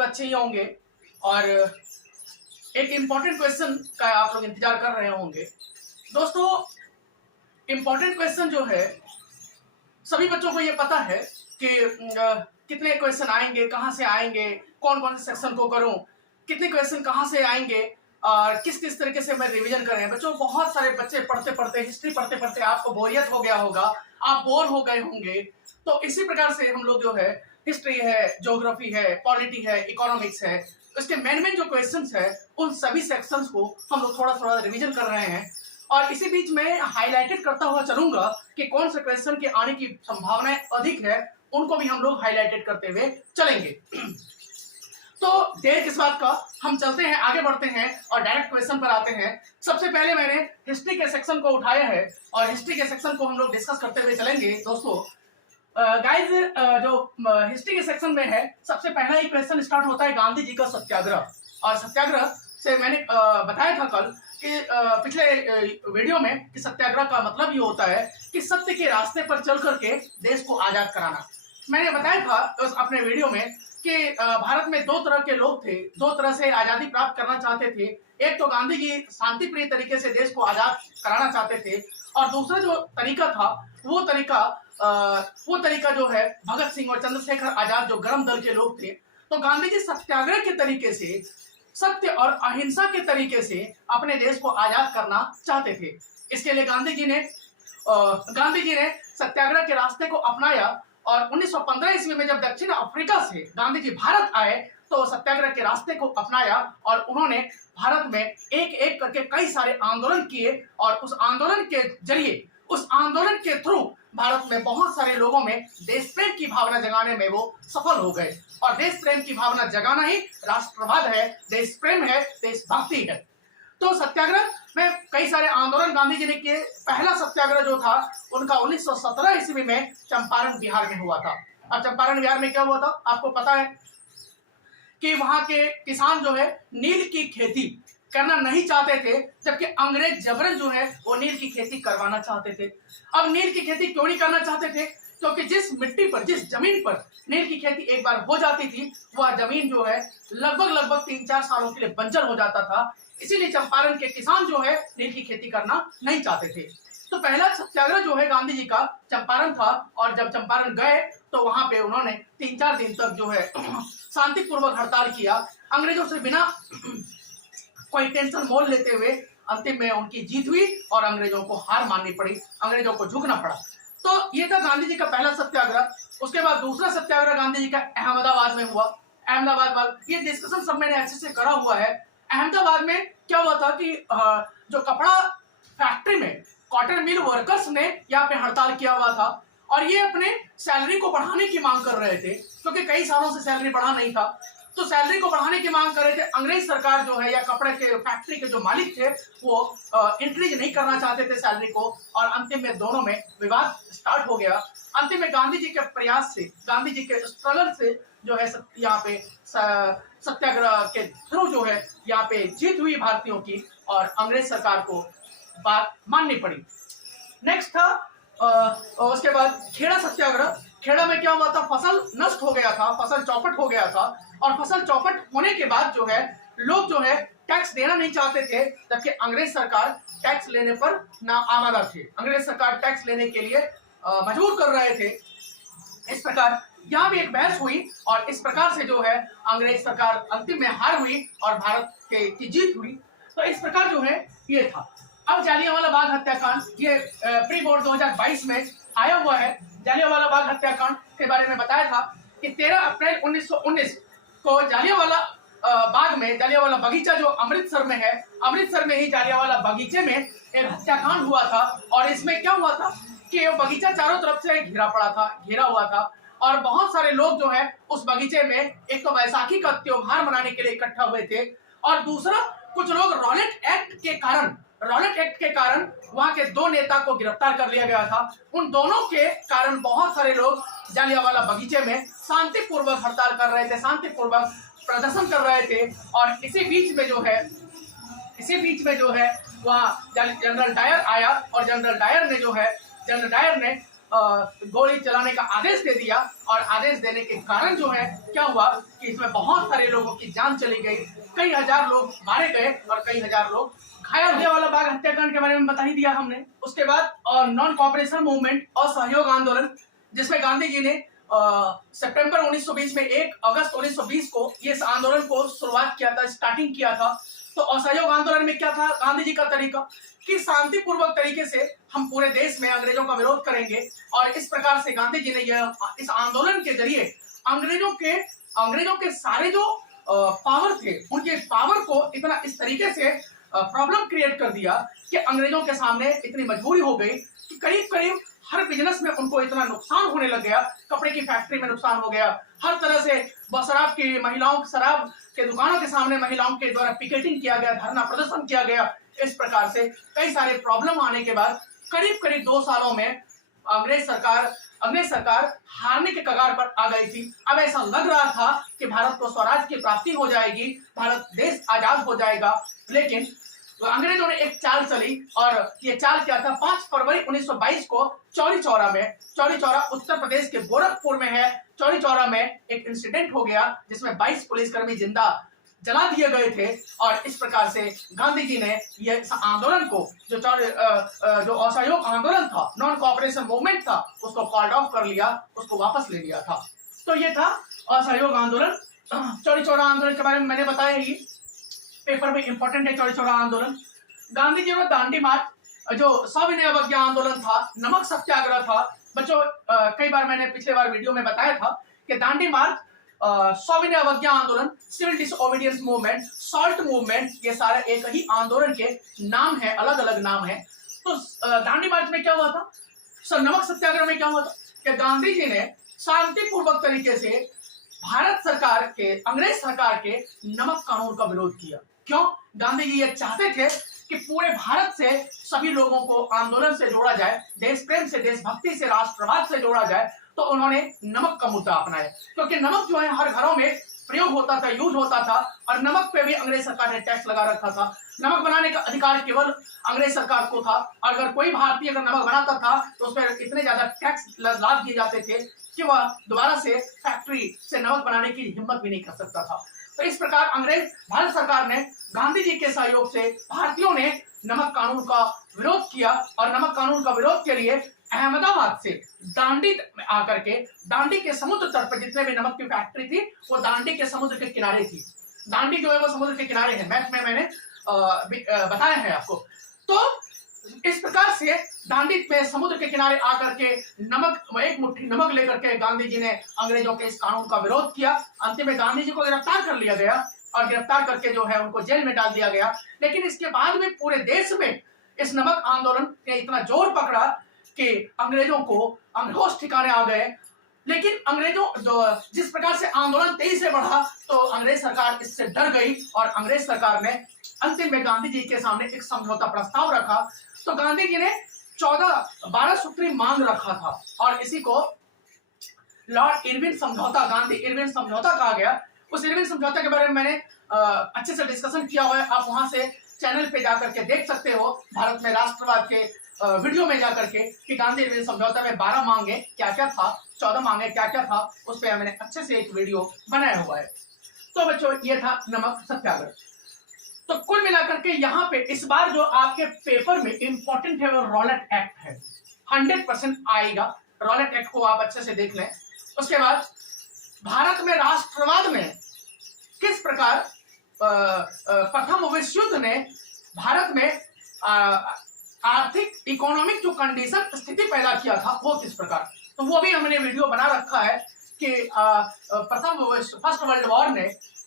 सब अच्छे ही होंगे और एक इम्पॉर्टेंट क्वेश्चन का आप लोग इंतजार कर रहे होंगे। दोस्तों, इम्पॉर्टेंट क्वेश्चन जो है सभी बच्चों को ये पता है कि कितने क्वेश्चन आएंगे, कहाँ से आएंगे, कौन कौन से सेक्शन को करूं, कितने क्वेश्चन कहाँ से आएंगे और किस किस तरीके से मैं रिवीजन करें। बच्चों, बहुत सारे बच्चे पढ़ते पढ़ते, हिस्ट्री पढ़ते पढ़ते आपको बोरियत हो गया होगा, आप बोर हो गए होंगे। तो इसी प्रकार से हम लोग जो है हिस्ट्री है, ज्योग्राफी है, पॉलिटी है, इकोनॉमिक्स है, उसके मेन जो क्वेश्चंस है उन सभी सेक्शंस को हम लोग थोड़ा थोड़ा रिवीजन कर रहे हैं। और इसी बीच में हाईलाइटेड करता हुआ चलूंगा कि कौन से क्वेश्चन के आने की संभावनाएं अधिक है, उनको भी हम लोग हाईलाइटेड करते हुए चलेंगे। तो देर किस बात का, हम चलते हैं, आगे बढ़ते हैं और डायरेक्ट क्वेश्चन पर आते हैं। सबसे पहले मैंने हिस्ट्री के सेक्शन को उठाया है और हिस्ट्री के सेक्शन को हम लोग डिस्कस करते हुए चलेंगे। दोस्तों गाइज, जो हिस्ट्री के सेक्शन में है, सबसे पहला ही क्वेश्चन स्टार्ट होता है गांधी जी का सत्याग्रह। और सत्याग्रह से मैंने बताया था कल कि पिछले वीडियो में कि सत्याग्रह का मतलब ये होता है कि सत्य के रास्ते पर चल करके देश को आजाद कराना। मैंने बताया था अपने वीडियो में कि भारत में दो तरह के लोग थे, दो तरह से आजादी प्राप्त करना चाहते थे। एक तो गांधी जी शांति प्रिय तरीके से देश को आजाद कराना चाहते थे और दूसरा जो तरीका था वो तरीका जो है भगत सिंह और चंद्रशेखर आजाद जो गर्म दल के लोग थे। तो गांधी जी सत्याग्रह के तरीके से, सत्य और अहिंसा के तरीके से अपने देश को आजाद करना चाहते थे। इसके लिए गांधी जी ने सत्याग्रह के रास्ते को अपनाया और 1915 ईस्वी में जब दक्षिण अफ्रीका से गांधी जी भारत आए तो सत्याग्रह के रास्ते को अपनाया और उन्होंने भारत में एक एक करके कई सारे आंदोलन किए और उस आंदोलन के जरिए, उस आंदोलन के थ्रू भारत में बहुत सारे लोगों में देश प्रेम की भावना जगाने में वो सफल हो गए। और देश प्रेम की भावना जगाना ही राष्ट्रवाद है, देश प्रेम है, देशभक्ति है। तो सत्याग्रह में कई सारे आंदोलन गांधी जी ने किए। पहला सत्याग्रह जो था उनका 1917 ईस्वी में चंपारण बिहार में हुआ था। और चंपारण बिहार में क्या हुआ था आपको पता है कि वहां के किसान जो है नील की खेती करना नहीं चाहते थे, जबकि अंग्रेज जबरन जो है वो नील की खेती करवाना चाहते थे। अब नील की खेती क्यों नहीं करना चाहते थे? क्योंकि जिस मिट्टी पर, जिस जमीन पर नील की खेती एक बार हो जाती थी वह जमीन जो है लगभग 3-4 सालों के लिए बंजर हो जाता था। इसीलिए चंपारण के किसान जो है नील की खेती करना नहीं चाहते थे। तो पहला सत्याग्रह जो है गांधी जी का चंपारण था और जब चंपारण गए तो वहां पे उन्होंने 3-4 दिन तक जो है शांतिपूर्वक हड़ताल किया, अंग्रेजों से बिना कोई टेंशन मोल लेते हुए। अंतिम में उनकी जीत हुई और अंग्रेजों को हार माननी पड़ी, अंग्रेजों को झुकना पड़ा। तो ये था गांधी जी का पहला सत्याग्रह। उसके बाद दूसरा सत्याग्रह गांधी जी का अहमदाबाद में हुआ। अहमदाबाद, ये डिस्कशन सब मैंने अच्छे से करा हुआ है। अहमदाबाद में क्या हुआ था कि जो कपड़ा फैक्ट्री में कॉटन मिल वर्कर्स ने यहाँ पे हड़ताल किया हुआ था और ये अपने सैलरी को बढ़ाने की मांग कर रहे थे, क्योंकि कई सालों से सैलरी बढ़ा नहीं था। तो सैलरी को बढ़ाने की मांग कर रहे थे। अंग्रेज सरकार जो है या कपड़े के फैक्ट्री के जो मालिक थे वो इंक्रीज नहीं करना चाहते थे सैलरी को और अंतिम में दोनों में विवाद स्टार्ट हो गया। अंतिम में गांधी जी के प्रयास से, गांधी जी के स्ट्रगल से जो है यहाँ पे सत्याग्रह के थ्रू जो है यहाँ पे जीत हुई भारतीयों की और अंग्रेज सरकार को बात माननी पड़ी। नेक्स्ट था उसके बाद खेड़ा सत्याग्रह। खेड़ा में क्या हुआ था, फसल नष्ट हो गया था, फसल चौपट हो गया था और फसल चौपट होने के बाद जो है लोग जो है टैक्स देना नहीं चाहते थे, जबकि अंग्रेज सरकार टैक्स लेने पर ना आमादा थे। अंग्रेज सरकार टैक्स लेने के लिए मजबूर कर रहे थे। इस प्रकार यहाँ भी एक बहस हुई और इस प्रकार से जो है अंग्रेज सरकार अंतिम में हार हुई और भारत की जीत हुई। तो इस प्रकार जो है ये था। अब जालियांवाला बाग हत्याकांड, ये प्री बोर्ड 2022 में आया हुआ है। जालियांवाला बाग हत्याकांड के बारे में बताया था कि 13 अप्रैल 1919 को जालियांवाला बाग में, जालियांवाला बगीचा जो अमृतसर में है, अमृतसर में ही जालियांवाला बगीचे में एक हत्याकांड हुआ था। और इसमें क्या हुआ था कि वो बगीचा चारों तरफ से घेरा हुआ था और बहुत सारे लोग जो है उस बगीचे में एक तो बैसाखी का त्योहार मनाने के लिए इकट्ठा हुए थे और दूसरा कुछ लोग रॉलेट एक्ट के कारण वहां के 2 नेता को गिरफ्तार कर लिया गया था। उन दोनों के कारण बहुत सारे लोग जालियांवाला बगीचे में शांतिपूर्वक हड़ताल कर रहे थे, शांतिपूर्वक प्रदर्शन कर रहे थे। और इसी बीच में जो है वहाँ जनरल डायर आया और जनरल डायर ने गोली चलाने का आदेश दे दिया। और आदेश देने के कारण जो है क्या हुआ कि इसमें बहुत सारे लोगों की जान चली गई, कई हजार लोग मारे गए और कई हजार लोग घायल। जलियांवाला बाग हत्याकांड के बारे में बता ही दिया हमने। उसके बाद नॉन कॉपरेशन मूवमेंट और सहयोग आंदोलन, जिसमें गांधी जी ने सितंबर 1920 में 1 अगस्त 1920 को ये आंदोलन को शुरुआत किया था, स्टार्टिंग किया था। तो असहयोग आंदोलन में क्या था गांधी जी का तरीका कि शांतिपूर्वक तरीके से हम पूरे देश में अंग्रेजों का विरोध करेंगे। और इस प्रकार से गांधी जी ने यह इस आंदोलन के जरिए अंग्रेजों के सारे जो पावर थे, उनके पावर को इतना इस तरीके से प्रॉब्लम क्रिएट कर दिया कि अंग्रेजों के सामने इतनी मजबूरी हो गई कि करीब करीब हर बिजनेस में उनको इतना नुकसान होने लग गया। कपड़े की फैक्ट्री में नुकसान हो गया, हर तरह से शराब के दुकानों के सामने महिलाओं के द्वारा पिकेटिंग किया गया, धरना प्रदर्शन किया गया। इस प्रकार से कई सारे प्रॉब्लम आने के बाद करीब करीब 2 सालों में अंग्रेज सरकार हारने के कगार पर आ गई थी। अब ऐसा लग रहा था कि भारत को स्वराज की प्राप्ति हो जाएगी, भारत देश आजाद हो जाएगा। लेकिन अंग्रेजों ने एक चाल चली और ये चाल क्या था, 5 फरवरी 1922 को चौरी चौरा उत्तर प्रदेश के गोरखपुर में है। चौरी चौरा में एक इंसिडेंट हो गया जिसमें 22 पुलिसकर्मी जिंदा जला दिए गए थे। और इस प्रकार से गांधी जी ने यह आंदोलन को जो असहयोग आंदोलन था, नॉन कॉपरेशन मूवमेंट था, उसको कॉल्ड ऑफ कर लिया, उसको वापस ले लिया था। तो ये था असहयोग आंदोलन। चौरी चौरा आंदोलन के बारे में मैंने बताया ही, पेपर में इंपॉर्टेंट है चौरी चौरा आंदोलन। गांधी जी का दांडी मार्च, जो सविनय अवज्ञा आंदोलन था, नमक सत्याग्रह था। बच्चों कई बार मैंने पिछले बार वीडियो में बताया था कि दांडी मार्च, सविनय अवज्ञा आंदोलन, civil disobedience movement, salt movement, ये सारे एक ही आंदोलन के नाम है, अलग अलग नाम है। तो दांडी मार्च में क्या हुआ था, नमक सत्याग्रह में क्या हुआ था कि गांधी जी ने शांतिपूर्वक तरीके से अंग्रेज सरकार के नमक कानून का विरोध किया। क्यों? गांधी जी ये चाहते थे कि पूरे भारत से सभी लोगों को आंदोलन से जोड़ा जाए, देश प्रेम से, देशभक्ति से, राष्ट्रवाद से जोड़ा जाए। तो उन्होंने नमक का मुद्दा अपनाया, क्योंकि नमक जो है हर घरों में प्रयोग होता था, यूज होता था। और नमक पे भी अंग्रेज सरकार ने टैक्स लगा रखा था। नमक बनाने का अधिकार केवल अंग्रेज सरकार को था। अगर कोई भारतीय अगर नमक बनाता था तो उस पर इतने ज्यादा टैक्स लाद दिए जाते थे कि वह दोबारा से फैक्ट्री से नमक बनाने की हिम्मत भी नहीं कर सकता था। तो इस प्रकार भारत सरकार ने गांधी जी के सहयोग से भारतीयों ने नमक कानून का विरोध किया। और नमक कानून का विरोध के लिए अहमदाबाद से दांडी में आकर के, दांडी के समुद्र तट पर जितने भी नमक की फैक्ट्री थी वो दांडी के समुद्र के किनारे थी। दांडी जो है वो समुद्र के किनारे है, मैप में मैंने बताया है आपको। तो इस प्रकार से दांडी में समुद्र के किनारे आकर के एक मुट्ठी नमक लेकर के गांधी जी ने अंग्रेजों के इस कानून का विरोध किया। अंतिम में गांधी जी को गिरफ्तार कर लिया गया और गिरफ्तार करके जो है उनको जेल में डाल दिया गया। लेकिन इसके बाद भी पूरे देश में इस नमक आंदोलन ने इतना जोर पकड़ा कि अंग्रेजों को होश ठिकाने आ गए। लेकिन जिस प्रकार से आंदोलन तेजी से बढ़ा तो अंग्रेज सरकार इससे डर गई और अंग्रेज सरकार ने अंतिम में गांधी जी के सामने एक समझौता प्रस्ताव रखा। तो गांधी जी ने 12 सूत्री मांग रखा था और इसी को लॉर्ड इरविन समझौता, गांधी इरविन समझौता कहा गया। उस इरविन समझौता के बारे में मैंने अच्छे से डिस्कशन किया हुआ है, आप वहां से चैनल पे जाकर के देख सकते हो, भारत में राष्ट्रवाद के वीडियो में जाकर के कि गांधी इरविन समझौता में 12 मांगे क्या क्या था, 14 मांगे क्या क्या था, उस पर मैंने अच्छे से एक वीडियो बनाया हुआ है। तो बच्चों ये था नमक सत्याग्रह। तो कुल मिलाकर के यहाँ पे इस बार जो आपके पेपर में इंपॉर्टेंट है वो रॉलेट एक्ट है, 100% आएगा। रॉलेट एक्ट को आप अच्छे से देख लें। उसके बाद भारत में राष्ट्रवाद में किस प्रकार प्रथम विश्व युद्ध ने भारत में आर्थिक इकोनॉमिक जो कंडीशन स्थिति पैदा किया था वो किस प्रकार, तो वो भी हमने वीडियो बना रखा है कि फर्स्ट वर्ल्ड वॉर ने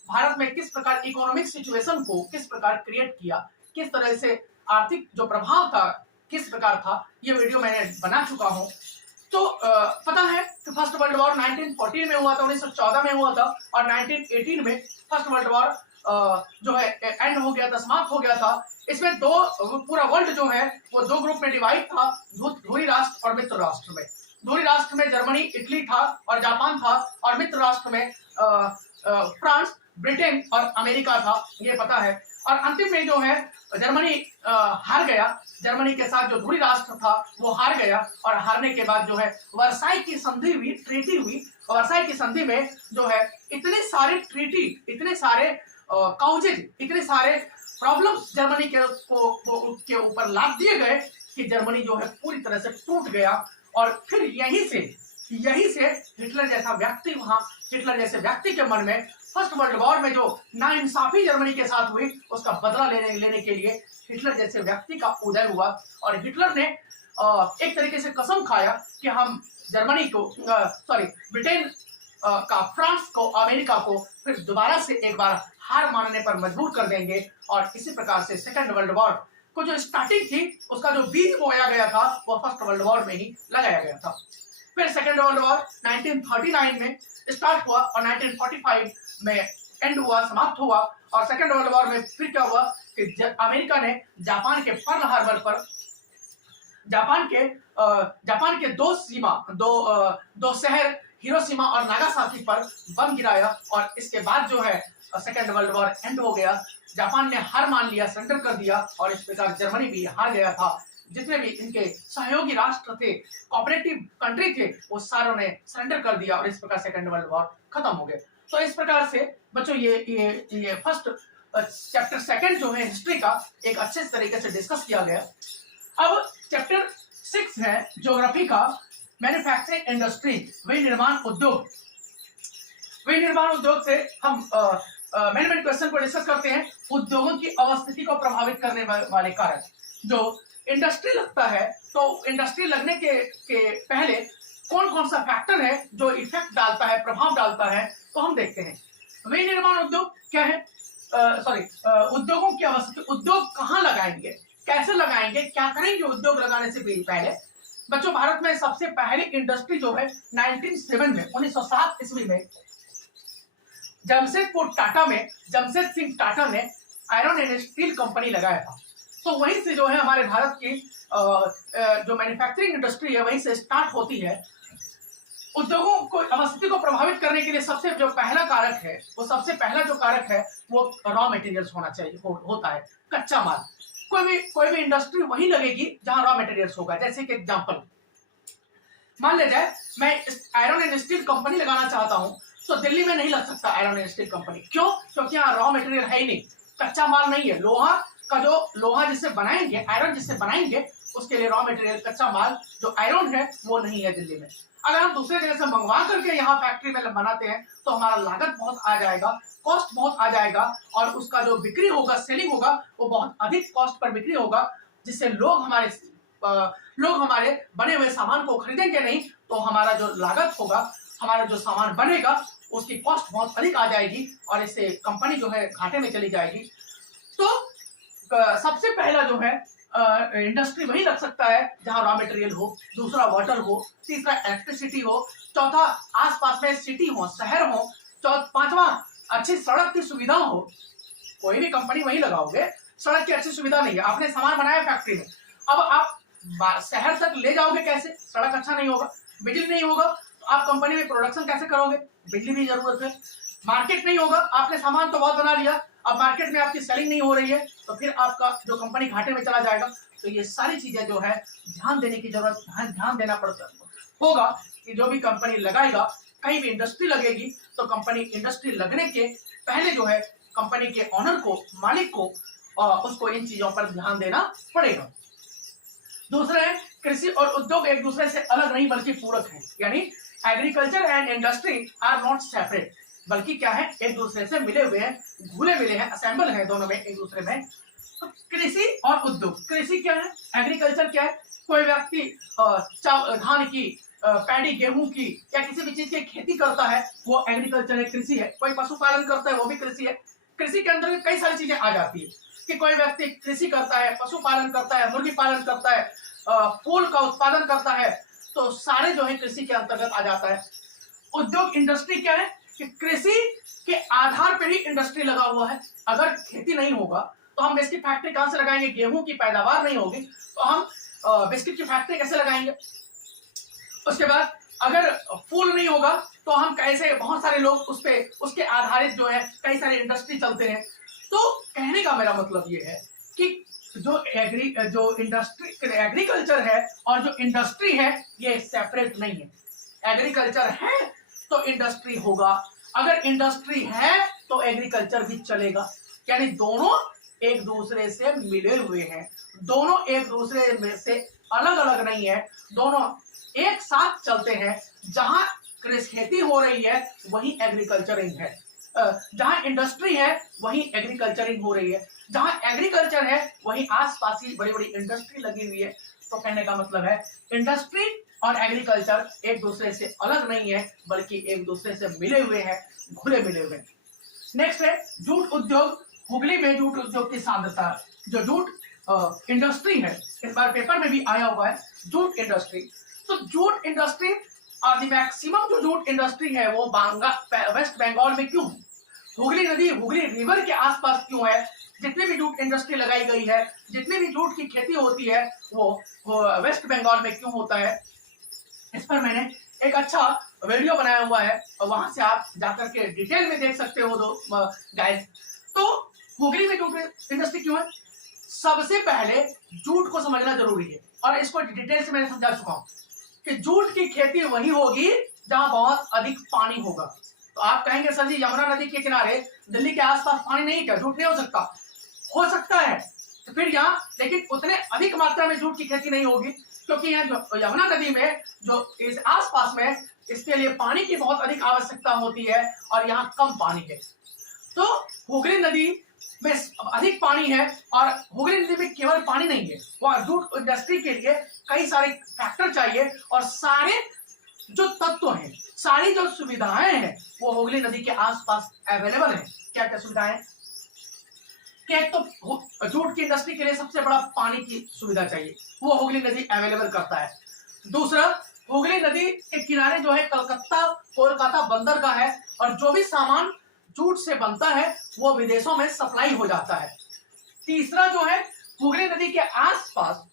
भारत में किस प्रकार इकोनॉमिक सिचुएशन को किस प्रकार क्रिएट किया, किस तरह से आर्थिक जो प्रभाव था किस प्रकार था, ये वीडियो मैंने बना चुका हूं। तो पता है कि फर्स्ट वर्ल्ड वॉर 1914 में हुआ था, 1914 में हुआ था और 1918 में फर्स्ट वर्ल्ड वॉर जो है एंड हो गया था, समाप्त हो गया था। इसमें पूरा वर्ल्ड जो है वो 2 ग्रुप में डिवाइड था, धुरी राष्ट्र और मित्र राष्ट्र में। धुरी राष्ट्र में जर्मनी, इटली था और जापान था, और मित्र राष्ट्र में फ्रांस, ब्रिटेन और अमेरिका था, ये पता है। और अंतिम में जो है जर्मनी हार गया। जर्मनी के साथ जो ध्रुवी राष्ट्र था वो हार गया, और हारने के बाद जो है वर्साई की संधि हुई, ट्रीटी हुई। वर्साई की संधि में जो है इतने सारे ट्रीटी, इतने सारे काउजेज, इतने सारे प्रॉब्लम्स जर्मनी के ऊपर लाद दिए गए कि जर्मनी जो है पूरी तरह से टूट गया। और फिर यहीं से हिटलर जैसा व्यक्ति, वहां हिटलर जैसे व्यक्ति के मन में फर्स्ट वर्ल्ड वॉर में जो नाइंसाफी जर्मनी के साथ हुई उसका बदला लेने के लिए हिटलर जैसे व्यक्ति का उदय हुआ। और हिटलर ने एक तरीके से कसम खाया कि हम जर्मनी को ब्रिटेन का, फ्रांस को, अमेरिका को फिर दोबारा से एक बार हार मानने पर मजबूर कर देंगे। और इसी प्रकार से सेकेंड वर्ल्ड वॉर को जो स्टार्टिंग थी उसका जो बीज बोया गया था वो फर्स्ट वर्ल्ड वॉर में ही लगाया गया था। फिर सेकेंड वर्ल्ड वॉर 1939 में स्टार्ट हुआ और 1945 में एंड हुआ, समाप्त हुआ। और सेकेंड वर्ल्ड वॉर में फिर क्या हुआ कि अमेरिका ने जापान के पर्ल हार्बर पर जापान के दो शहर हिरोशिमा और नागासाकी पर बम गिराया। और इसके बाद जो है सेकेंड वर्ल्ड वॉर एंड हो गया। जापान ने हार मान लिया, सरेंडर कर दिया, और इस प्रकार जर्मनी भी हार गया था। जितने भी इनके सहयोगी राष्ट्र थे, कोऑपरेटिव कंट्री थे, वो सारों ने सरेंडर कर दिया, और इस प्रकार सेकेंड वर्ल्ड वॉर खत्म हो गया। तो इस प्रकार से बच्चों ये फर्स्ट चैप्टर सेकंड जो है हिस्ट्री का एक अच्छे तरीके से डिस्कस किया गया। अब चैप्टर 6 है ज्योग्राफी का, मैन्युफैक्चरिंग इंडस्ट्री, विनिर्माण उद्योग। विनिर्माण उद्योग से हम मैनेजमेंट क्वेश्चन को डिस्कस करते हैं। उद्योगों की अवस्थिति को प्रभावित करने वाले कारक। जो इंडस्ट्री लगता है तो इंडस्ट्री लगने के पहले कौन कौन सा फैक्टर है जो इफेक्ट डालता है, प्रभाव डालता है, तो हम देखते हैं। विनिर्माण उद्योग क्या है? उद्योगों की अवस्थिति, उद्योग कहाँ लगाएंगे, कैसे लगाएंगे, क्या करेंगे उद्योग लगाने से पहले। बच्चों, भारत में सबसे पहली इंडस्ट्री जो है 1907 ईस्वी में जमशेद सिंह टाटा ने आयरन एंड स्टील कंपनी लगाया था। तो वहीं से जो है हमारे भारत की जो मैन्युफैक्चरिंग इंडस्ट्री है वहीं से स्टार्ट होती है। उद्योगों को अवस्थिति को प्रभावित करने के लिए सबसे जो पहला कारक है, वो सबसे पहला जो कारक है वो रॉ मटेरियल्स होना चाहिए, होता है कच्चा माल। कोई भी इंडस्ट्री वहीं लगेगी जहां रॉ मटेरियल्स होगा। जैसे कि एग्जांपल मान ले जाए मैं आयरन एंड स्टील कंपनी लगाना चाहता हूं, तो दिल्ली में नहीं लग सकता आयरन एंड स्टील कंपनी। क्यों? क्योंकि यहाँ रॉ मटेरियल है ही नहीं, कच्चा माल नहीं है। लोहा जिससे बनाएंगे, आयरन जिससे बनाएंगे, उसके लिए रॉ मटेरियल, कच्चा माल जो आयरन है वो नहीं है दिल्ली में। अगर हम दूसरे जगह से मंगवा करके यहाँ फैक्ट्री में बनाते हैं तो हमारा लागत बहुत आ जाएगा, कॉस्ट बहुत आ जाएगा, और उसका जो बिक्री होगा, सेलिंग होगा, वो बहुत अधिक कॉस्ट पर बिक्री होगा, जिससे लोग हमारे बने हुए सामान को खरीदेंगे नहीं। तो हमारा जो लागत होगा, हमारा जो सामान बनेगा, उसकी कॉस्ट बहुत अधिक आ जाएगी, और इससे कंपनी जो है घाटे में चली जाएगी। तो सबसे पहला जो है इंडस्ट्री वही लग सकता है जहां रॉ मटेरियल हो, दूसरा वाटर हो, तीसरा इलेक्ट्रिसिटी हो, चौथा आसपास में सिटी हो, शहर हो, पांचवा अच्छी सड़क की सुविधा हो। कोई भी कंपनी वही लगाओगे, सड़क की अच्छी सुविधा नहीं है, आपने सामान बनाया फैक्ट्री में, अब आप शहर तक ले जाओगे कैसे? सड़क अच्छा नहीं होगा, बिजली नहीं होगा, तो आप कंपनी में प्रोडक्शन कैसे करोगे? बिजली भी जरूरत है। मार्केट नहीं होगा, आपने सामान तो बहुत बना लिया, अब मार्केट में आपकी सेलिंग नहीं हो रही है, तो फिर आपका जो कंपनी घाटे में चला जाएगा। तो ये सारी चीजें जो है ध्यान देने की जरूरत, ध्यान देना पड़ता होगा कि जो भी कंपनी लगाएगा, कहीं भी इंडस्ट्री लगेगी, तो कंपनी इंडस्ट्री लगने के पहले जो है कंपनी के ऑनर को, मालिक को, उसको इन चीजों पर ध्यान देना पड़ेगा। दूसरा है कृषि और उद्योग एक दूसरे से अलग नहीं बल्कि पूरक है। यानी agriculture and industry are not separate, बल्कि क्या है, एक दूसरे से मिले हुए हैं, घुले मिले हैं, असेंबल है दोनों में एक दूसरे में। तो कृषि और उद्योग, कृषि क्या है, एग्रीकल्चर क्या है? कोई व्यक्ति धान की, पैडी, गेहूं की या किसी भी चीज की खेती करता है, वो एग्रीकल्चर है, कृषि है। कोई पशुपालन करता है, वो भी कृषि है। कृषि के अंदर कई सारी चीजें आ जाती है कि कोई व्यक्ति कृषि करता है, पशुपालन करता है, मुर्गी पालन करता है, फूल का उत्पादन करता है, तो सारे जो है कृषि के अंतर्गत आ जाता है। उद्योग, इंडस्ट्री क्या है कि कृषि के आधार पर ही इंडस्ट्री लगा हुआ है। अगर खेती नहीं होगा तो हम बिस्किट फैक्ट्री कहां से लगाएंगे? गेहूं की पैदावार नहीं होगी तो हम बिस्किट की फैक्ट्री कैसे लगाएंगे? उसके बाद अगर फूल नहीं होगा तो हम कैसे, बहुत सारे लोग उसके आधारित जो है कई सारे इंडस्ट्री चलते हैं। तो कहने का मेरा मतलब ये है कि जो एग्रीकल्चर है और जो इंडस्ट्री है ये सेपरेट नहीं है। एग्रीकल्चर है तो इंडस्ट्री होगा, अगर इंडस्ट्री है तो एग्रीकल्चर भी चलेगा, यानी दोनों एक दूसरे से मिले हुए हैं, दोनों एक दूसरे में से अलग अलग नहीं है, दोनों एक साथ चलते हैं। जहां खेती हो रही है वहीं एग्रीकल्चरिंग है, जहां इंडस्ट्री है वहीं एग्रीकल्चरिंग हो रही है, जहां एग्रीकल्चर है वहीं आसपास ही बड़ी बड़ी इंडस्ट्री लगी हुई है। तो कहने का मतलब है इंडस्ट्री और एग्रीकल्चर एक दूसरे से अलग नहीं है, बल्कि एक दूसरे से मिले हुए हैं, घुले मिले हुए हैं। नेक्स्ट है जूट उद्योग। हुगली में जूट उद्योग की सांद्रता, जो जूट इंडस्ट्री है, इस बार पेपर में भी आया हुआ है जूट इंडस्ट्री। तो जूट इंडस्ट्री मैक्सिमम जो जूट इंडस्ट्री है वो वेस्ट बंगाल में क्यों है? हुगली नदी, हुगली रिवर के आसपास क्यों है? जितनी भी जूट इंडस्ट्री लगाई गई है, जितनी भी जूट की खेती होती है वो वेस्ट बंगाल में क्यों होता है? इस पर मैंने एक अच्छा वीडियो बनाया हुआ है और वहां से आप जाकर के डिटेल में देख सकते हो दो गाइस। तो हुगली में जूट इंडस्ट्री क्यों है? सबसे पहले जूट को समझना जरूरी है और इसको डिटेल से मैंने समझा चुका हूं कि जूट की खेती वही होगी जहां बहुत अधिक पानी होगा। तो आप कहेंगे सर जी यमुना नदी के किनारे दिल्ली के आसपास पानी नहीं, क्या जूट नहीं हो सकता? हो सकता है, तो फिर यहाँ लेकिन उतने अधिक मात्रा में जूट की खेती नहीं होगी, क्योंकि यहाँ यमुना नदी में जो इस आसपास में इसके लिए पानी की बहुत अधिक आवश्यकता होती है और यहाँ कम पानी है। तो हुगली नदी में अधिक पानी है और हुगली नदी में केवल पानी नहीं है, वहाँ जूट इंडस्ट्री के लिए कई सारे फैक्टर चाहिए और सारे जो तत्व हैं, सारी जो सुविधाएं हैं वो हुगली नदी के आसपास अवेलेबल है। क्या क्या सुविधाएं? कि एक तो जूट की इंडस्ट्री के लिए सबसे बड़ा पानी की सुविधा चाहिए, वो हुगली नदी अवेलेबल करता है। दूसरा, हुगली नदी के किनारे जो है कलकत्ता कोलकाता बंदरगाह है और जो भी सामान जूट से बनता है वो विदेशों में सप्लाई हो जाता है। तीसरा जो है, हुगली नदी के आसपास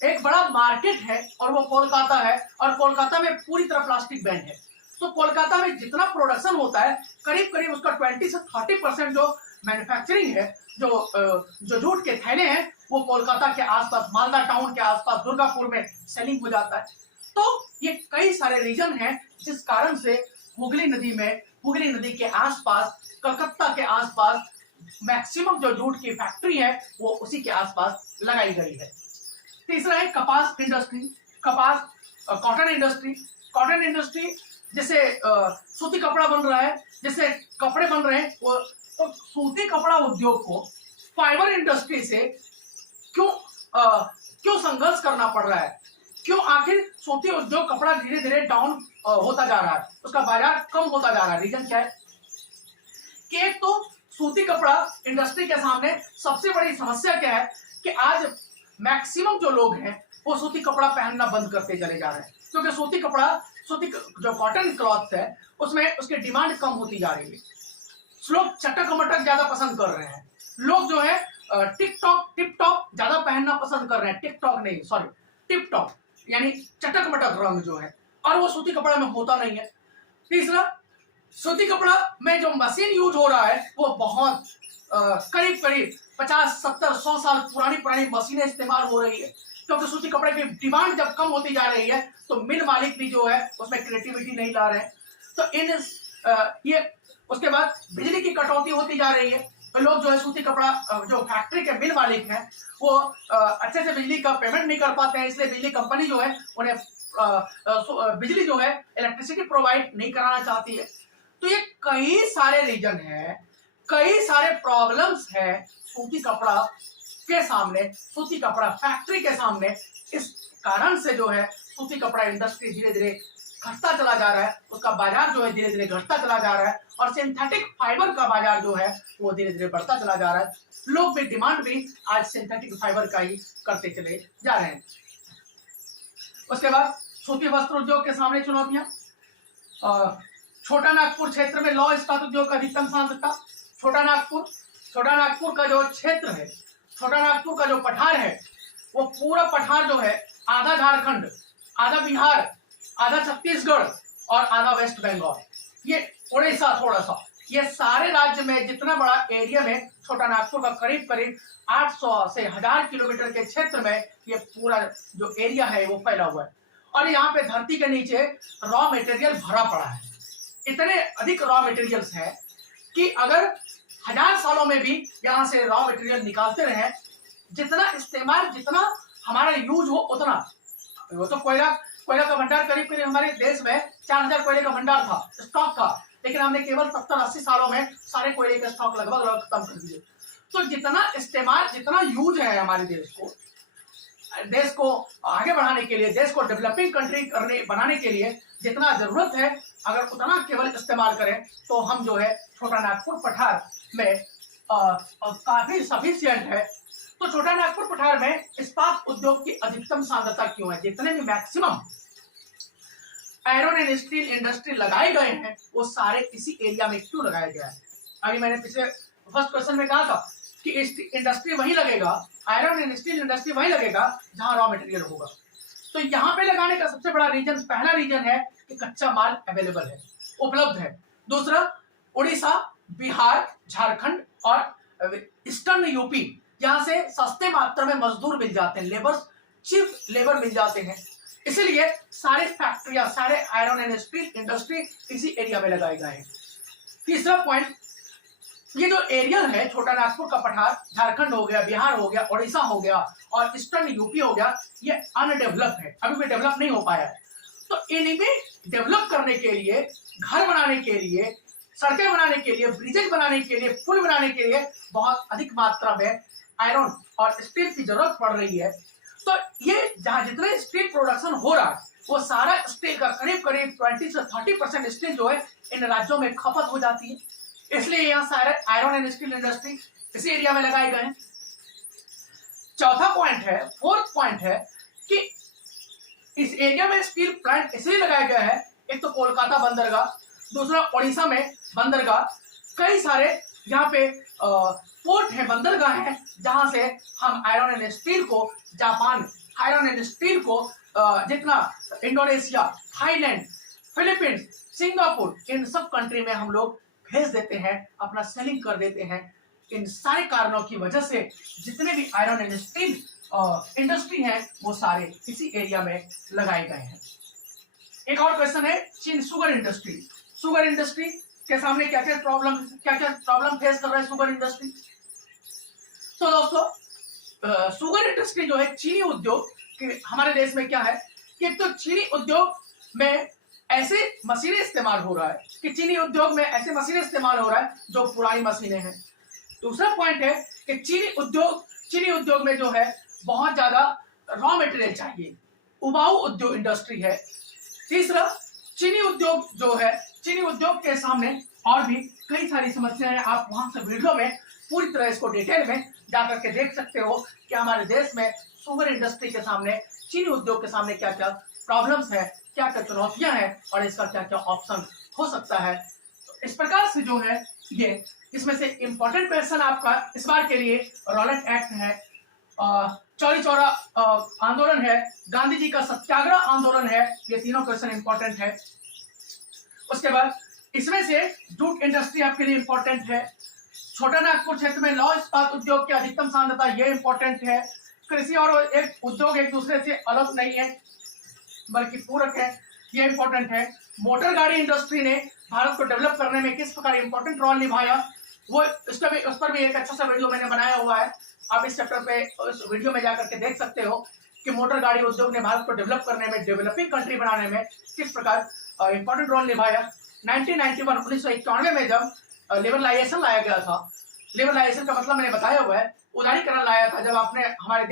एक बड़ा मार्केट है और वो कोलकाता है और कोलकाता में पूरी तरह प्लास्टिक बैन है। तो कोलकाता में जितना प्रोडक्शन होता है करीब करीब उसका 20 से 30% जो मैन्युफैक्चरिंग है, जो जूट के थैले हैं वो कोलकाता के आसपास, मालदा टाउन के आसपास, दुर्गापुर में सेलिंग हो जाता है। तो ये कई सारे रीजन हैं जिस कारण से हुगली नदी के आसपास, कलकत्ता के आसपास मैक्सिमम जो जूट की फैक्ट्री है वो उसी के आसपास लगाई गई है। तीसरा है कपास industry, cotton industry. Cotton industry जैसे सूती कपड़ा बन रहा है, जैसे कपड़े बन रहे हैं, वो तो सूती कपड़ा उद्योग को फाइबर इंडस्ट्री से क्यों संघर्ष करना पड़ रहा है? क्यों आखिर सूती उद्योग कपड़ा धीरे धीरे डाउन होता जा रहा है, उसका बाजार कम होता जा रहा है? रीजन क्या है? कि एक तो सूती कपड़ा इंडस्ट्री के सामने सबसे बड़ी समस्या क्या है कि आज मैक्सिमम जो लोग हैं वो सूती कपड़ा पहनना बंद करते चले जा रहे हैं, क्योंकि सूती जो कॉटन क्लॉथ है उसमें उसकी डिमांड कम होती जा रही है। लोग चटक मटक ज्यादा पसंद कर रहे हैं, लोग जो है टिप टॉप ज्यादा पहनना पसंद कर रहे हैं, टिप टॉप यानी चटक मटक रंग जो है, और वो सूती कपड़ा में होता नहीं है। तीसरा, सूती कपड़ा में जो मशीन यूज हो रहा है वो बहुत करीब 50, 70, 100 साल पुरानी मशीनें इस्तेमाल हो रही है, क्योंकि सूती कपड़े की डिमांड जब कम होती जा रही है तो मिल मालिक भी जो है उसमें क्रिएटिविटी नहीं ला रहे हैं। तो ये उसके बाद बिजली की कटौती होती जा रही है, तो लोग जो है सूती कपड़ा, जो फैक्ट्री के मिल मालिक हैं वो अच्छे से बिजली का पेमेंट नहीं कर पाते हैं, इसलिए बिजली कंपनी जो है उन्हें बिजली जो है इलेक्ट्रिसिटी प्रोवाइड नहीं कराना चाहती है। तो ये कई सारे रीजन है, कई सारे प्रॉब्लम्स है सूती कपड़ा के सामने, सूती कपड़ा फैक्ट्री के सामने। इस कारण से जो है सूती कपड़ा इंडस्ट्री धीरे धीरे घटता चला जा रहा है, उसका बाजार जो है धीरे धीरे घटता चला जा रहा है और सिंथेटिक फाइबर का बाजार जो है वो धीरे धीरे बढ़ता चला जा रहा है। लोग भी डिमांड भी आज सिंथेटिक फाइबर का ही करते चले जा रहे हैं। उसके बाद सूती वस्त्र उद्योग के सामने चुनौतियां। छोटा नागपुर क्षेत्र में लौह इस्पात उद्योग का अधिकतम सांद्रता। छोटा नागपुर का जो क्षेत्र है, छोटा नागपुर का जो पठार है, वो पूरा पठार जो है आधा झारखंड, आधा बिहार, आधा छत्तीसगढ़ और आधा वेस्ट बंगाल, ये उड़ीसा थोड़ा सा, ये सारे राज्य में जितना बड़ा एरिया में छोटा नागपुर का करीब करीब 800 से 1000 किलोमीटर के क्षेत्र में ये पूरा जो एरिया है वो फैला हुआ है। और यहाँ पे धरती के नीचे रॉ मटेरियल भरा पड़ा है। इतने अधिक रॉ मटेरियल्स हैं कि अगर 1000 सालों में भी यहाँ से रॉ मटेरियल निकालते रहे, जितना इस्तेमाल, जितना हमारा यूज हो उतना। वो तो कोयला का भंडार करीब करीब हमारे देश में 4000 कोयले का भंडार था, स्टॉक था, लेकिन हमने केवल 70-80 सालों में सारे कोयले के स्टॉक लगभग खत्म कर दिए। तो जितना इस्तेमाल, जितना यूज है हमारे देश को आगे बढ़ाने के लिए, देश को डेवलपिंग कंट्री बनाने के लिए जितना जरूरत है, अगर उतना केवल इस्तेमाल करें तो हम जो है छोटा नागपुर पठार में काफी सफिशिएंट है। तो छोटा नागपुर पठार में इस्पात उद्योग की अधिकतम सांद्रता क्यों है? जितने भी maximum iron and steel industry लगाए गए हैं वो सारे इसी एरिया में क्यों लगाया गया है? अभी मैंने पिछले फर्स्ट क्वेश्चन में कहा था कि इंडस्ट्री वही लगेगा, आयरन एंड स्टील इंडस्ट्री वही लगेगा जहां रॉ मटेरियल होगा। तो यहाँ पे लगाने का सबसे बड़ा रीजन, पहला रीजन है कि कच्चा माल अवेलेबल है, उपलब्ध है। दूसरा, उड़ीसा, बिहार, झारखंड और ईस्टर्न यूपी, यहाँ से सस्ते मात्रा में मजदूर मिल जाते हैं, चीप लेबर मिल जाते हैं, इसीलिए सारे फैक्ट्रियां, सारे आयरन एंड स्टील इंडस्ट्री इसी एरिया में लगाए गए हैं। तीसरा पॉइंट, ये जो एरिया है छोटा नागपुर का पठार, झारखंड हो गया, बिहार हो गया, उड़ीसा हो गया और ईस्टर्न यूपी हो गया, ये अनडेवलप है, अभी भी डेवलप नहीं हो पाया है। तो इनमें डेवलप करने के लिए, घर बनाने के लिए, सड़कें बनाने के लिए, ब्रिजेज बनाने के लिए, पुल बनाने के लिए बहुत अधिक मात्रा में आयरन और स्टील की जरूरत पड़ रही है। तो ये जहां जितने स्टील प्रोडक्शन हो रहा है वो सारा स्टील का करीब करीब 20 से 30% स्टील जो है इन राज्यों में खपत हो जाती है, इसलिए यहाँ सारे आयरन एंड स्टील इंडस्ट्री इसी एरिया में लगाए गए हैं। चौथा पॉइंट है, फोर्थ पॉइंट है कि इस एरिया में स्टील प्लांट इसलिए लगाया गया है, एक तो कोलकाता बंदरगाह, दूसरा उड़ीसा में बंदरगाह, कई सारे यहाँ पे पोर्ट है, बंदरगाह है, जहां से हम आयरन एंड स्टील को, जापान आयरन एंड स्टील को जितना इंडोनेशिया, थाईलैंड, फिलीपींस, सिंगापुर, इन सब कंट्री में हम लोग भेज देते हैं, अपना सेलिंग कर देते हैं। इन सारे कारणों की वजह से जितने भी आयरन एंड स्टील इंडस्ट्री है वो सारे इसी एरिया में लगाए गए हैं। एक और क्वेश्चन है, चीन शुगर इंडस्ट्री। शुगर इंडस्ट्री के सामने क्या क्या प्रॉब्लम फेस कर रहा है शुगर इंडस्ट्री? तो दोस्तों, शुगर इंडस्ट्री जो है, चीनी उद्योग हमारे देश में क्या है कि तो चीनी उद्योग में ऐसे मशीनें इस्तेमाल हो रहा है कि चीनी उद्योग में ऐसे मशीनें इस्तेमाल हो रहा है जो पुरानी मशीनें हैं। दूसरा पॉइंट है कि चीनी उद्योग में जो है बहुत ज्यादा रॉ मटेरियल चाहिए, उबाऊ उद्योग इंडस्ट्री है। तीसरा, चीनी उद्योग जो है, चीनी उद्योग के सामने और भी कई सारी समस्याएं हैं। आप वहां से वीडियो में पूरी तरह इसको डिटेल में जाकर के देख सकते हो कि हमारे देश में शुगर इंडस्ट्री के सामने, चीनी उद्योग के सामने क्या क्या प्रॉब्लम्स है, क्या क्या चुनौतियां हैं और इसका क्या क्या ऑप्शन हो सकता है। तो इस प्रकार से जो है ये, इसमें से इंपॉर्टेंट क्वेश्चन आपका इस बार के लिए रॉलेट एक्ट है, चौरी चौरा आंदोलन है, गांधी जी का सत्याग्रह आंदोलन है, ये तीनों क्वेश्चन इंपॉर्टेंट है। उसके बाद इसमें से जूट इंडस्ट्री आपके लिए इंपॉर्टेंट है। छोटा नागपुर क्षेत्र में लौह इस्पात उद्योग की अधिकतम सांद्रता, ये इंपॉर्टेंट है। कृषि और एक उद्योग एक दूसरे से अलग नहीं है बल्कि पूरक है, ये इंपॉर्टेंट है। मोटर गाड़ी इंडस्ट्री ने भारत को डेवलप करने में किस प्रकार इंपॉर्टेंट रोल निभाया, वो उस पर भी एक अच्छा सा वीडियो मैंने बनाया हुआ है। आप इस चैप्टर पे उस वीडियो में जाकर के देख सकते हो कि मोटर गाड़ी उद्योग ने भारत को डेवलप करने में, डेवलपिंग कंट्री बनाने में किस प्रकार इंपॉर्टेंट रोल निभाया। 1991 में जब लिबरलाइजेशन लाया गया था, लिबरलाइजेशन का मतलब मैंने बताया हुआ है, उदारीकरण लाया था। जब आपने हमारे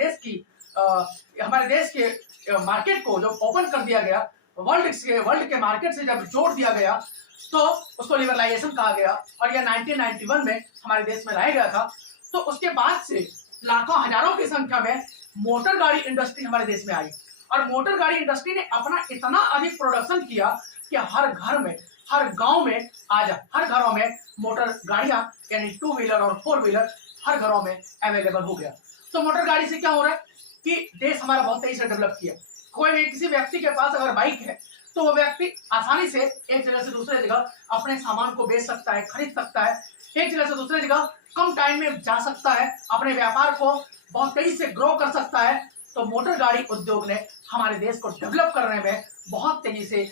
देश के मार्केट को जब ओपन कर दिया गया, वर्ल्ड के मार्केट से जब जोड़ दिया गया तो उसको लिबरलाइजेशन कहा गया और यह 1991 में हमारे देश में लाया गया था। तो उसके बाद से लाखों हजारों की संख्या में मोटर गाड़ी इंडस्ट्री हमारे देश में आई और मोटर गाड़ी इंडस्ट्री ने अपना इतना अधिक प्रोडक्शन किया कि हर घर में, हर गांव में आज हर घरों में मोटर गाड़ियां यानी 2 व्हीलर और 4 व्हीलर हर घरों में अवेलेबल हो गया। तो मोटर गाड़ी से क्या हो रहा है कि देश हमारा बहुत तेजी से डेवलप किया। कोई भी किसी व्यक्ति के पास अगर बाइक है तो वो व्यक्ति आसानी से एक जगह से दूसरे जगह अपने सामान को बेच सकता है, खरीद सकता है, एक जगह से दूसरे जगह कम टाइम में जा सकता है, अपने व्यापार को बहुत तेजी से ग्रो कर सकता है। तो मोटर गाड़ी उद्योग ने हमारे देश को डेवलप करने में बहुत तेजी से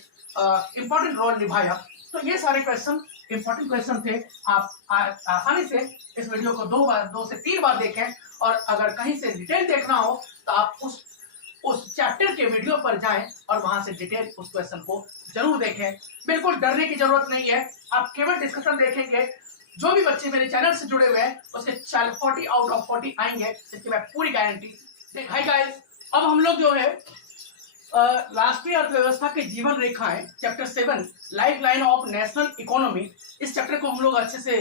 इंपॉर्टेंट रोल निभाया। तो ये सारे क्वेश्चन इंपॉर्टेंट क्वेश्चन थे। आप आसानी से इस वीडियो को 2 से 3 बार देखें, और अगर कहीं से डिटेल देखना हो तो आप उस चैप्टर के वीडियो पर जाएं और वहां से डिटेल उस क्वेश्चन को जरूर देखें। बिल्कुल डरने की जरूरत नहीं है, आप केवल डिस्कशन देखेंगे। जो भी बच्चे मेरे चैनल से जुड़े हुए हैं उसके 40 आउट ऑफ 40 आएंगे, इसकी मैं पूरी गारंटी। हाय गाइस, अब हम लोग जो है राष्ट्रीय अर्थव्यवस्था के जीवन रेखाएं chapter 7 life line of national economy, इस चैप्टर को हम लोग अच्छे से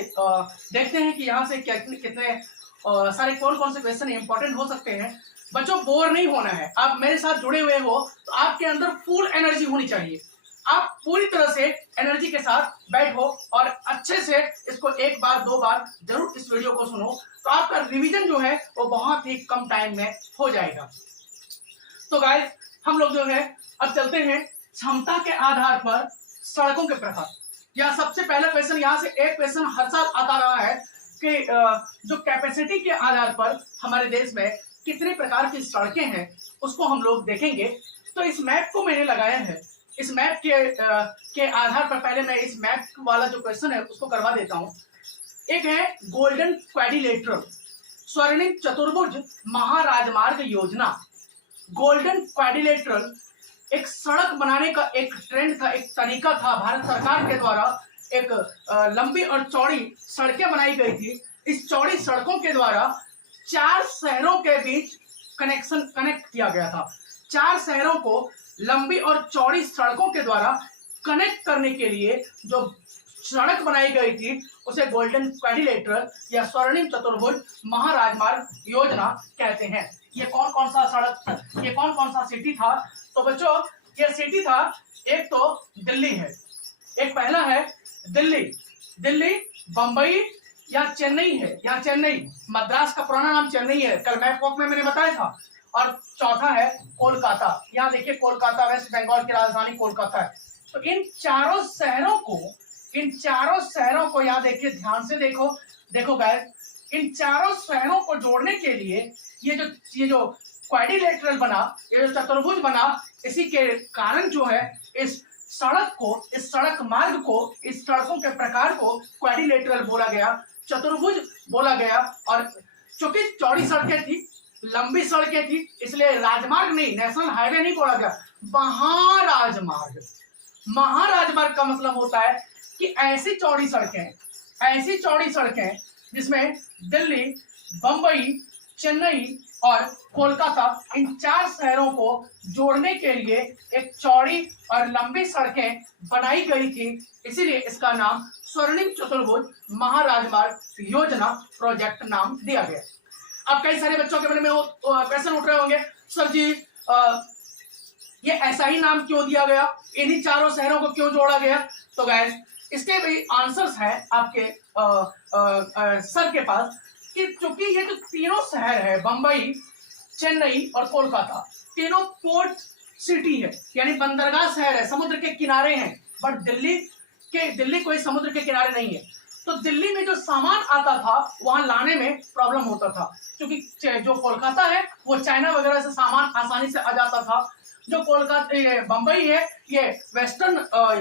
देखते हैं कि यहाँ से कितने सारे कौन कौन से क्वेश्चन इंपॉर्टेंट हो सकते हैं। बच्चों, बोर नहीं होना है, आप मेरे साथ जुड़े हुए हो तो आपके अंदर फुल एनर्जी होनी चाहिए। आप पूरी तरह से एनर्जी के साथ बैठो और अच्छे से इसको 1 बार 2 बार जरूर इस वीडियो को सुनो, तो आपका रिवीजन जो है वो बहुत ही कम टाइम में हो जाएगा। तो गाइस, हम लोग जो है अब चलते हैं क्षमता के आधार पर सड़कों के प्रकार। या सबसे पहला क्वेश्चन, यहाँ से एक क्वेश्चन हर साल आता रहा है कि जो कैपेसिटी के आधार पर हमारे देश में कितने प्रकार की सड़कें हैं उसको हम लोग देखेंगे। तो इस मैप को मैंने लगाया है, इस मैप के आधार पर पहले मैं इस मैप वाला जो क्वेश्चन है उसको करवा देता हूं। एक है गोल्डन क्वाड्रिलेटरल, स्वर्णिम चतुर्भुज महाराजमार्ग योजना। गोल्डन क्वाड्रिलेटरल एक सड़क बनाने का एक ट्रेंड था, एक तरीका था। भारत सरकार के द्वारा एक लंबी और चौड़ी सड़कें बनाई गई थी। इस चौड़ी सड़कों के द्वारा 4 शहरों के बीच कनेक्ट किया गया था। 4 शहरों को लंबी और चौड़ी सड़कों के द्वारा कनेक्ट करने के लिए जो सड़क बनाई गई थी उसे गोल्डन क्वाड्रिलेटरल या स्वर्णिम चतुर्भुज महाराजमार्ग योजना कहते हैं। ये कौन कौन सा सड़क, ये कौन कौन सा सिटी था? तो बच्चों, ये सिटी था, एक तो दिल्ली है, एक पहला है दिल्ली, बंबई या चेन्नई है, या चेन्नई, मद्रास का पुराना नाम चेन्नई है, कल मैप वॉक में मैंने बताया था। और चौथा है कोलकाता। यहाँ देखिए कोलकाता, वेस्ट बंगाल की राजधानी कोलकाता है। तो इन चारों शहरों को यहाँ देखिए, ध्यान से देखो गाइस, इन चारों शहरों को जोड़ने के लिए ये जो क्वाड्रिलेटरल बना, ये जो चतुर्भुज बना, इसी के कारण जो है इस सड़क मार्ग को, इस सड़कों के प्रकार को क्वाड्रिलेटरल बोला गया, चतुर्भुज बोला गया। और चूंकि चौड़ी सड़कें थी, लंबी सड़कें थी, इसलिए राजमार्ग नहीं, नेशनल हाईवे नहीं बोला गया, महाराजमार्ग। महाराजमार्ग का मतलब होता है कि ऐसी चौड़ी सड़कें जिसमें दिल्ली, बंबई, चेन्नई और कोलकाता, इन 4 शहरों को जोड़ने के लिए एक चौड़ी और लंबी सड़कें बनाई गई थी। इसीलिए इसका नाम स्वर्णिम चतुर्भुज महाराजमार्ग योजना प्रोजेक्ट नाम दिया गया। अब कई सारे बच्चों के मन में क्वेश्चन उठ रहे होंगे, सर जी ये ऐसा ही नाम क्यों दिया गया, इन्हीं चारों शहरों को क्यों जोड़ा गया? तो गाइस, इसके भी आंसर्स हैं आपके सर के पास कि चूंकि ये जो तीनों शहर है, बंबई, चेन्नई और कोलकाता, तीनों पोर्ट सिटी है, यानी बंदरगाह शहर है, समुद्र के किनारे हैं। बट दिल्ली कोई समुद्र के किनारे नहीं है। तो दिल्ली में जो सामान आता था वहां लाने में प्रॉब्लम होता था, क्योंकि जो कोलकाता है वो चाइना वगैरह से सामान आसानी से आ जाता था। जो बंबई है ये वेस्टर्न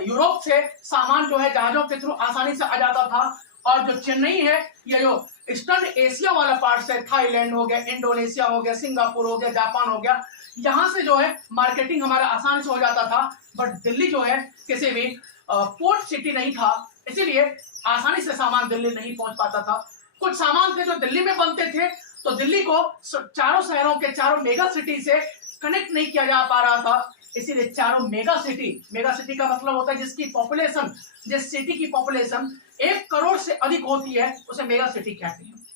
यूरोप से सामान जो है जहाजों के थ्रू आसानी से आ जाता था। और जो चेन्नई है ये जो ईस्टर्न एशिया वाला पार्ट है, थाईलैंड हो गया, इंडोनेशिया हो गया, सिंगापुर हो गया, जापान हो गया, यहाँ से जो है मार्केटिंग हमारा आसानी से हो जाता था। बट दिल्ली जो है किसी भी पोर्ट सिटी नहीं था, इसीलिए आसानी से सामान दिल्ली नहीं पहुंच पाता था। कुछ सामान थे जो दिल्ली में बनते थे, तो दिल्ली को चारों शहरों के, चारों मेगा सिटी से कनेक्ट नहीं किया जा पा रहा था। इसीलिए चारों मेगा सिटी का मतलब होता है जिसकी पॉपुलेशन, जिस सिटी की पॉपुलेशन 1 करोड़ से अधिक होती है उसे मेगा सिटी कहते हैं।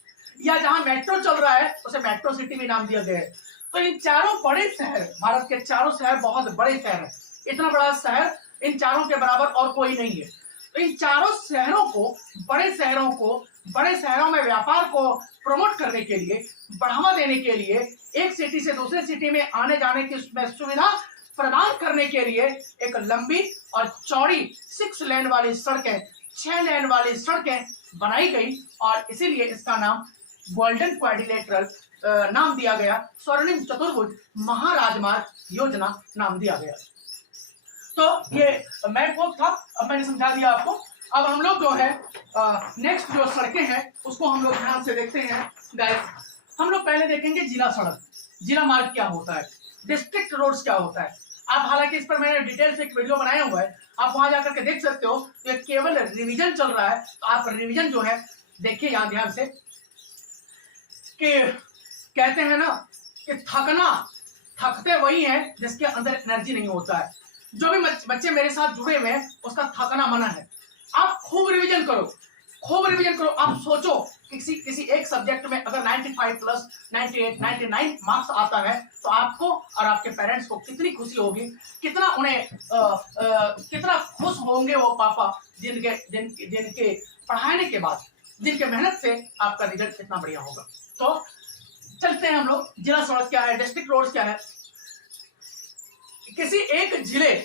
या जहां मेट्रो चल रहा है उसे मेट्रो सिटी भी नाम दिया गया है। तो इन चारों बड़े शहर, भारत के चारों शहर बहुत बड़े शहर है, इतना बड़ा शहर इन चारों के बराबर और कोई नहीं है। तो इन चारों शहरों को, बड़े शहरों को बड़े शहरों में व्यापार को प्रमोट करने के लिए, बढ़ावा देने के लिए, एक सिटी से दूसरे सिटी में आने जाने की सुविधा प्रदान करने के लिए एक लंबी और चौड़ी 6 लेन वाली सड़कें, 6 लेन वाली सड़कें बनाई गई और इसीलिए इसका नाम गोल्डन क्वाड्रिलेटरल नाम दिया गया, स्वर्णिम चतुर्भुज महाराजमार्ग योजना नाम दिया गया। तो ये मैप वर्क था, अब मैंने समझा दिया आपको। अब हम लोग जो है नेक्स्ट जो सड़कें हैं उसको हम लोग ध्यान से देखते हैं गाइस। हम लोग पहले देखेंगे जिला सड़क, जिला मार्ग क्या होता है, डिस्ट्रिक्ट रोड्स क्या होता है। आप हालांकि इस पर मैंने डिटेल से एक वीडियो बनाया हुआ है, आप वहां जाकर के देख सकते हो। तो केवल रिवीजन चल रहा है, तो आप रिवीजन जो है देखिए यहाँ ध्यान से। कि कहते हैं ना कि थकते वही है जिसके अंदर एनर्जी नहीं होता है। जो भी बच्चे मेरे साथ जुड़े हुए हैं उसका थकना मना है। आप खूब रिवीजन करो, खूब रिवीजन करो। आप सोचो किसी एक सब्जेक्ट में अगर 95 प्लस 98 99 मार्क्स आता है तो आपको और आपके पेरेंट्स को कितनी खुशी होगी, कितना उन्हें कितना खुश होंगे वो पापा जिनके पढ़ाने के बाद, जिनके मेहनत से आपका रिजल्ट कितना बढ़िया होगा। तो चलते हैं हम लोग, जिला सड़क क्या है, डिस्ट्रिक्ट रोड क्या है। किसी एक जिले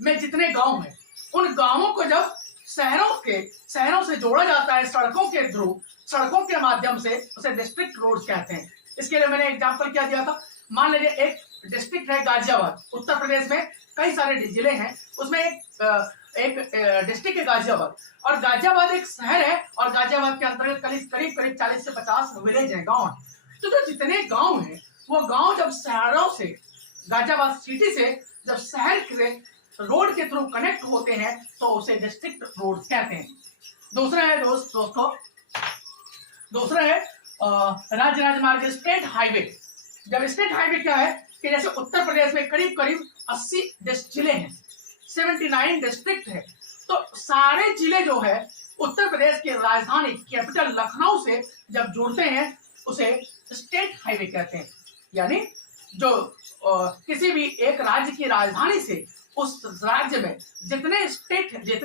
में जितने गांव हैं उन गांवों को जब शहरों से जोड़ा जाता है सड़कों के थ्रू, सड़कों के माध्यम से, उसे डिस्ट्रिक्ट रोड कहते हैं। इसके लिए मैंने एग्जांपल क्या दिया था, मान लीजिए एक डिस्ट्रिक्ट है गाजियाबाद, उत्तर प्रदेश में कई सारे जिले हैं, उसमें एक डिस्ट्रिक्ट है गाजियाबाद, और गाजियाबाद एक शहर है और गाजियाबाद के अंतर्गत करीब 40 से 50 विलेज है, गाँव है। तो जो जितने गाँव हैं वो गाँव जब शहरों से, गाजियाबाद सिटी से जब शहर से रोड के थ्रू कनेक्ट होते हैं तो उसे डिस्ट्रिक्ट रोड कहते हैं। दूसरा है दोस्तों दूसरा है राज्य राजमार्ग, स्टेट हाईवे। जब स्टेट हाईवे क्या है कि जैसे उत्तर प्रदेश में करीब 80 जिले हैं, 79 डिस्ट्रिक्ट है, तो सारे जिले जो है उत्तर प्रदेश की राजधानी कैपिटल लखनऊ से जब जुड़ते हैं उसे स्टेट हाईवे कहते हैं। यानी जो किसी भी एक राज्य की राजधानी से उस राज्य में जितने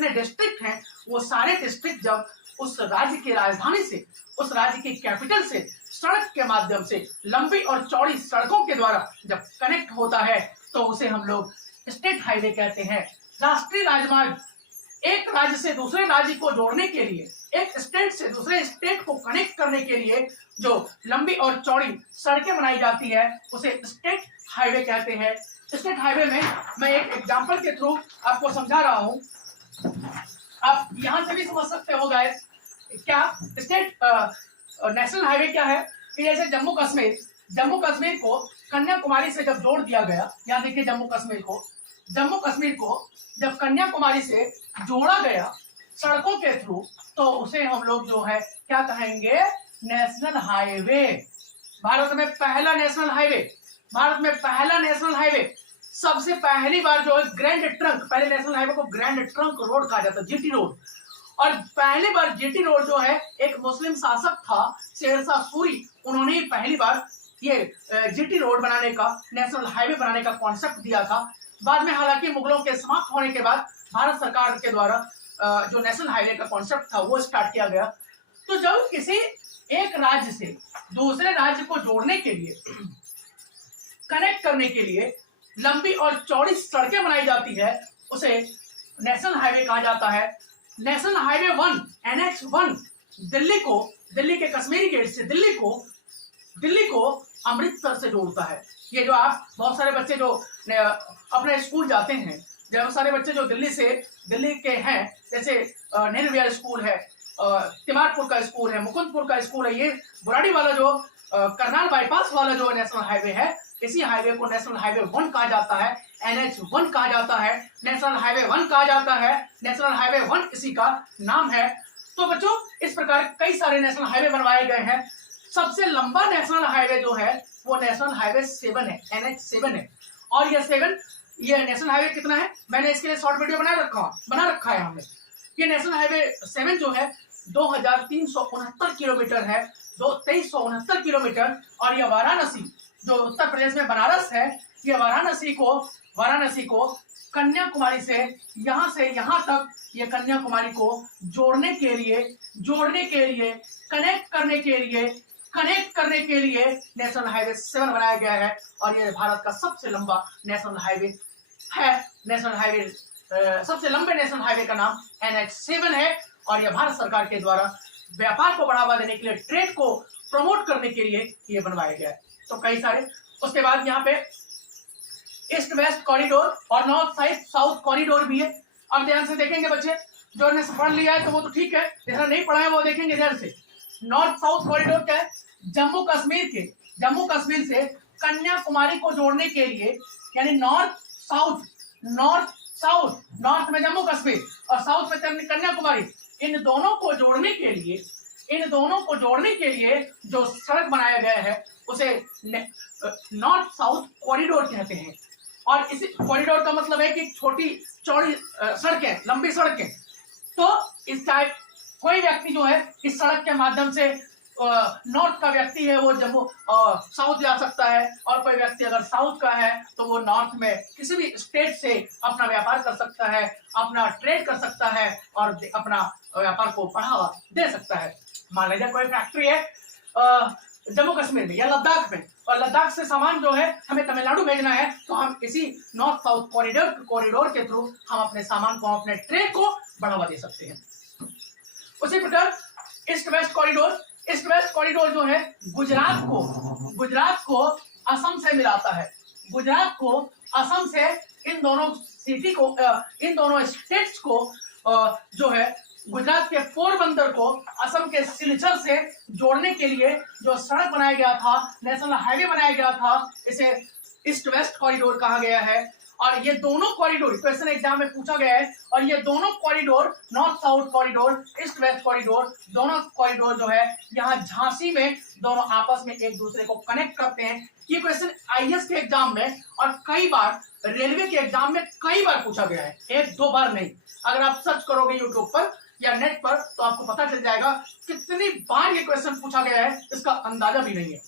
डिस्ट्रिक्ट हैं वो सारे डिस्ट्रिक्ट जब उस राज्य की राजधानी से, उस राज्य की कैपिटल से सड़क के माध्यम से, लंबी और चौड़ी सड़कों के द्वारा जब कनेक्ट होता है तो उसे हम लोग स्टेट हाईवे कहते हैं। राष्ट्रीय राजमार्ग एक राज्य से दूसरे राज्य को जोड़ने के लिए, एक स्टेट से दूसरे स्टेट को कनेक्ट करने के लिए जो लंबी और चौड़ी सड़कें बनाई जाती है उसे स्टेट हाईवे कहते हैं। स्टेट हाईवे में मैं एक एग्जांपल के थ्रू आपको समझा रहा हूं, आप यहां से भी समझ सकते हो गाइस। क्या स्टेट नेशनल हाईवे क्या है कि जैसे जम्मू कश्मीर को कन्याकुमारी से जब जोड़ दिया गया, यहाँ देखिए जम्मू कश्मीर को जब कन्याकुमारी से जोड़ा गया सड़कों के थ्रू तो उसे हम लोग जो है क्या कहेंगे, नेशनल हाईवे। भारत में पहला नेशनल हाईवे सबसे पहली बार जो है ग्रैंड ट्रंक, पहले नेशनल हाईवे को ग्रैंड ट्रंक रोड कहा जाता है, जीटी रोड। और पहली बार जीटी रोड जो है एक मुस्लिम शासक था शेरशाह सूरी, उन्होंने ही पहली बार ये जीटी रोड बनाने का, नेशनल हाईवे बनाने का कॉन्सेप्ट दिया था। बाद में हालांकि मुगलों के समाप्त होने के बाद भारत सरकार के द्वारा जो नेशनल हाईवे का कॉन्सेप्ट था वो स्टार्ट किया गया। तो जब किसी एक राज्य से दूसरे राज्य को जोड़ने के लिए, कनेक्ट करने के लिए लंबी और चौड़ी सड़कें बनाई जाती है उसे नेशनल हाईवे कहा जाता है। नेशनल हाईवे 1 NH1 दिल्ली के कश्मीरी गेट से दिल्ली को अमृतसर से जोड़ता है। ये जो आप बहुत सारे बच्चे जो अपने स्कूल जाते हैं, बहुत सारे बच्चे जो दिल्ली के हैं, जैसे नेहरू विहार स्कूल है, तिमारपुर का स्कूल है, मुकुंदपुर का स्कूल है, ये बुराड़ी वाला जो करनाल बाईपास वाला जो नेशनल हाईवे है, इसी हाईवे को नेशनल हाईवे 1 कहा जाता है, NH1 कहा जाता है, नेशनल हाईवे 1 कहा जाता है। नेशनल हाईवे 1 इसी का नाम है। तो बच्चों इस प्रकार कई सारे नेशनल हाईवे बनवाए गए हैं। सबसे लंबा नेशनल हाईवे जो है वो नेशनल हाईवे 7 है, NH7 है। और ये नेशनल हाईवे कितना है, मैंने इसके लिए शॉर्ट वीडियो बना रखा है हमने। ये नेशनल हाईवे 7 जो है 2369 किलोमीटर है, 2369 किलोमीटर। और ये वाराणसी जो उत्तर प्रदेश में बनारस है, ये वाराणसी को कन्याकुमारी से यहाँ तक, ये कन्याकुमारी को जोड़ने के लिए, कनेक्ट करने के लिए नेशनल हाईवे 7 बनाया गया है। और ये भारत का सबसे लंबा नेशनल हाईवे है। सबसे लंबे नेशनल हाईवे का नाम NH7 है। और यह भारत सरकार के द्वारा व्यापार को बढ़ावा देने के लिए, ट्रेड को प्रमोट करने के लिए ये बनवाया गया है। तो कई सारे, उसके बाद यहाँ पे ईस्ट वेस्ट कॉरिडोर और नॉर्थ साउथ कॉरिडोर भी है। अब ध्यान से देखेंगे बच्चे, जो ने पढ़ लिया है तो वो तो ठीक है, जिन्होंने नहीं पढ़ा है वो देखेंगे ध्यान से। नॉर्थ साउथ कॉरिडोर क्या है? जम्मू कश्मीर से कन्याकुमारी को जोड़ने के लिए, यानी नॉर्थ में जम्मू कश्मीर और साउथ में कन्याकुमारी, इन दोनों को जोड़ने के लिए जो सड़क बनाया गया है उसे नॉर्थ साउथ कॉरिडोर कहते हैं। और इस कॉरिडोर का मतलब है कि छोटी चौड़ी सड़कें, लंबी सड़कें। तो इस टाइप कोई व्यक्ति जो है इस सड़क के माध्यम से, नॉर्थ का व्यक्ति है वो जम्मू साउथ जा सकता है, और कोई व्यक्ति अगर साउथ का है तो वो नॉर्थ में किसी भी स्टेट से अपना व्यापार कर सकता है, अपना ट्रेड कर सकता है और अपना व्यापार को बढ़ावा दे सकता है। मान लीजिए कोई फैक्ट्री है जम्मू कश्मीर में या लद्दाख में, और लद्दाख से सामान जो है हमें तमिलनाडु भेजना है, तो हम इसी नॉर्थ साउथ कॉरिडोर के थ्रू हम अपने सामान को, अपने ट्रेड को बढ़ावा दे सकते हैं। उसी प्रकार ईस्ट वेस्ट कॉरिडोर जो है गुजरात को असम से मिलाता है। गुजरात को असम से इन दोनों स्टेट्स को जो है गुजरात के पोरबंदर को असम के सिलचर से जोड़ने के लिए जो सड़क बनाया गया था, नेशनल हाईवे बनाया गया था, इसे ईस्ट वेस्ट कॉरिडोर कहा गया है। और ये दोनों कॉरिडोर क्वेश्चन एग्जाम में पूछा गया है, और ये दोनों corridor, north south corridor, east west corridor, दोनों कॉरिडोर जो है यहाँ झांसी में दोनों आपस में एक दूसरे को कनेक्ट करते हैं। ये क्वेश्चन IAS के एग्जाम में और कई बार रेलवे के एग्जाम में कई बार पूछा गया है, 1-2 बार नहीं। अगर आप सर्च करोगे यूट्यूब पर या नेट पर तो आपको पता चल जाएगा कितनी बार ये क्वेश्चन पूछा गया है, इसका अंदाजा भी नहीं है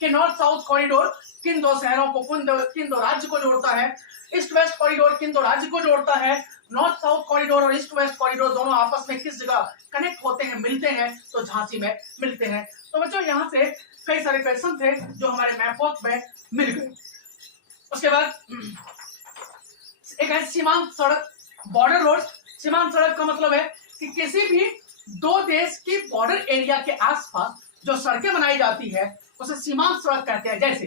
कि नॉर्थ साउथ कॉरिडोर किन दो शहरों को, किन दो राज्य को जोड़ता है, ईस्ट वेस्ट कॉरिडोर किन दो राज्य को जोड़ता है, नॉर्थ साउथ कॉरिडोर और ईस्ट वेस्ट कॉरिडोर दोनों आपस में किस जगह कनेक्ट होते हैं, मिलते हैं, तो झांसी में मिलते हैं। तो बच्चों यहाँ से कई सारे क्वेश्चन थे जो हमारे मैप में मिल गए। उसके बाद एक है सीमांत सड़क, बॉर्डर रोड। सीमांत सड़क का मतलब है कि किसी भी दो देश की बॉर्डर एरिया के आसपास जो सड़कें बनाई जाती है उसे सीमांत सड़क कहते हैं। जैसे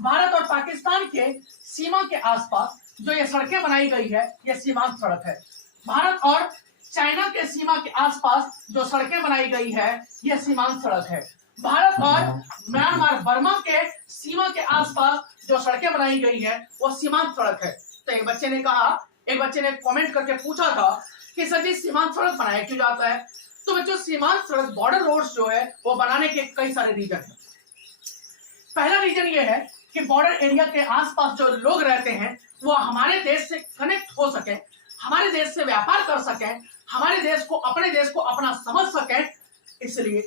भारत और पाकिस्तान के सीमा के आसपास जो ये सड़कें बनाई गई है, ये सीमांत सड़क है। भारत और चाइना के सीमा के आसपास जो सड़कें बनाई गई है, ये सीमांत सड़क है। भारत और म्यांमार, बर्मा के सीमा के आसपास जो सड़कें बनाई गई है, वो सीमांत सड़क है। तो एक बच्चे ने कमेंट करके पूछा था कि सर जी सीमांत सड़क बनाया क्यों जाता है? तो बच्चों सीमांत सड़क, बॉर्डर रोड्स जो है वो बनाने के कई सारे रीजन है। पहला रीजन ये है कि बॉर्डर एरिया के आसपास जो लोग रहते हैं वो हमारे देश से कनेक्ट हो सके, हमारे देश से व्यापार कर सके, हमारे देश को, अपने देश को अपना समझ सके, इसलिए।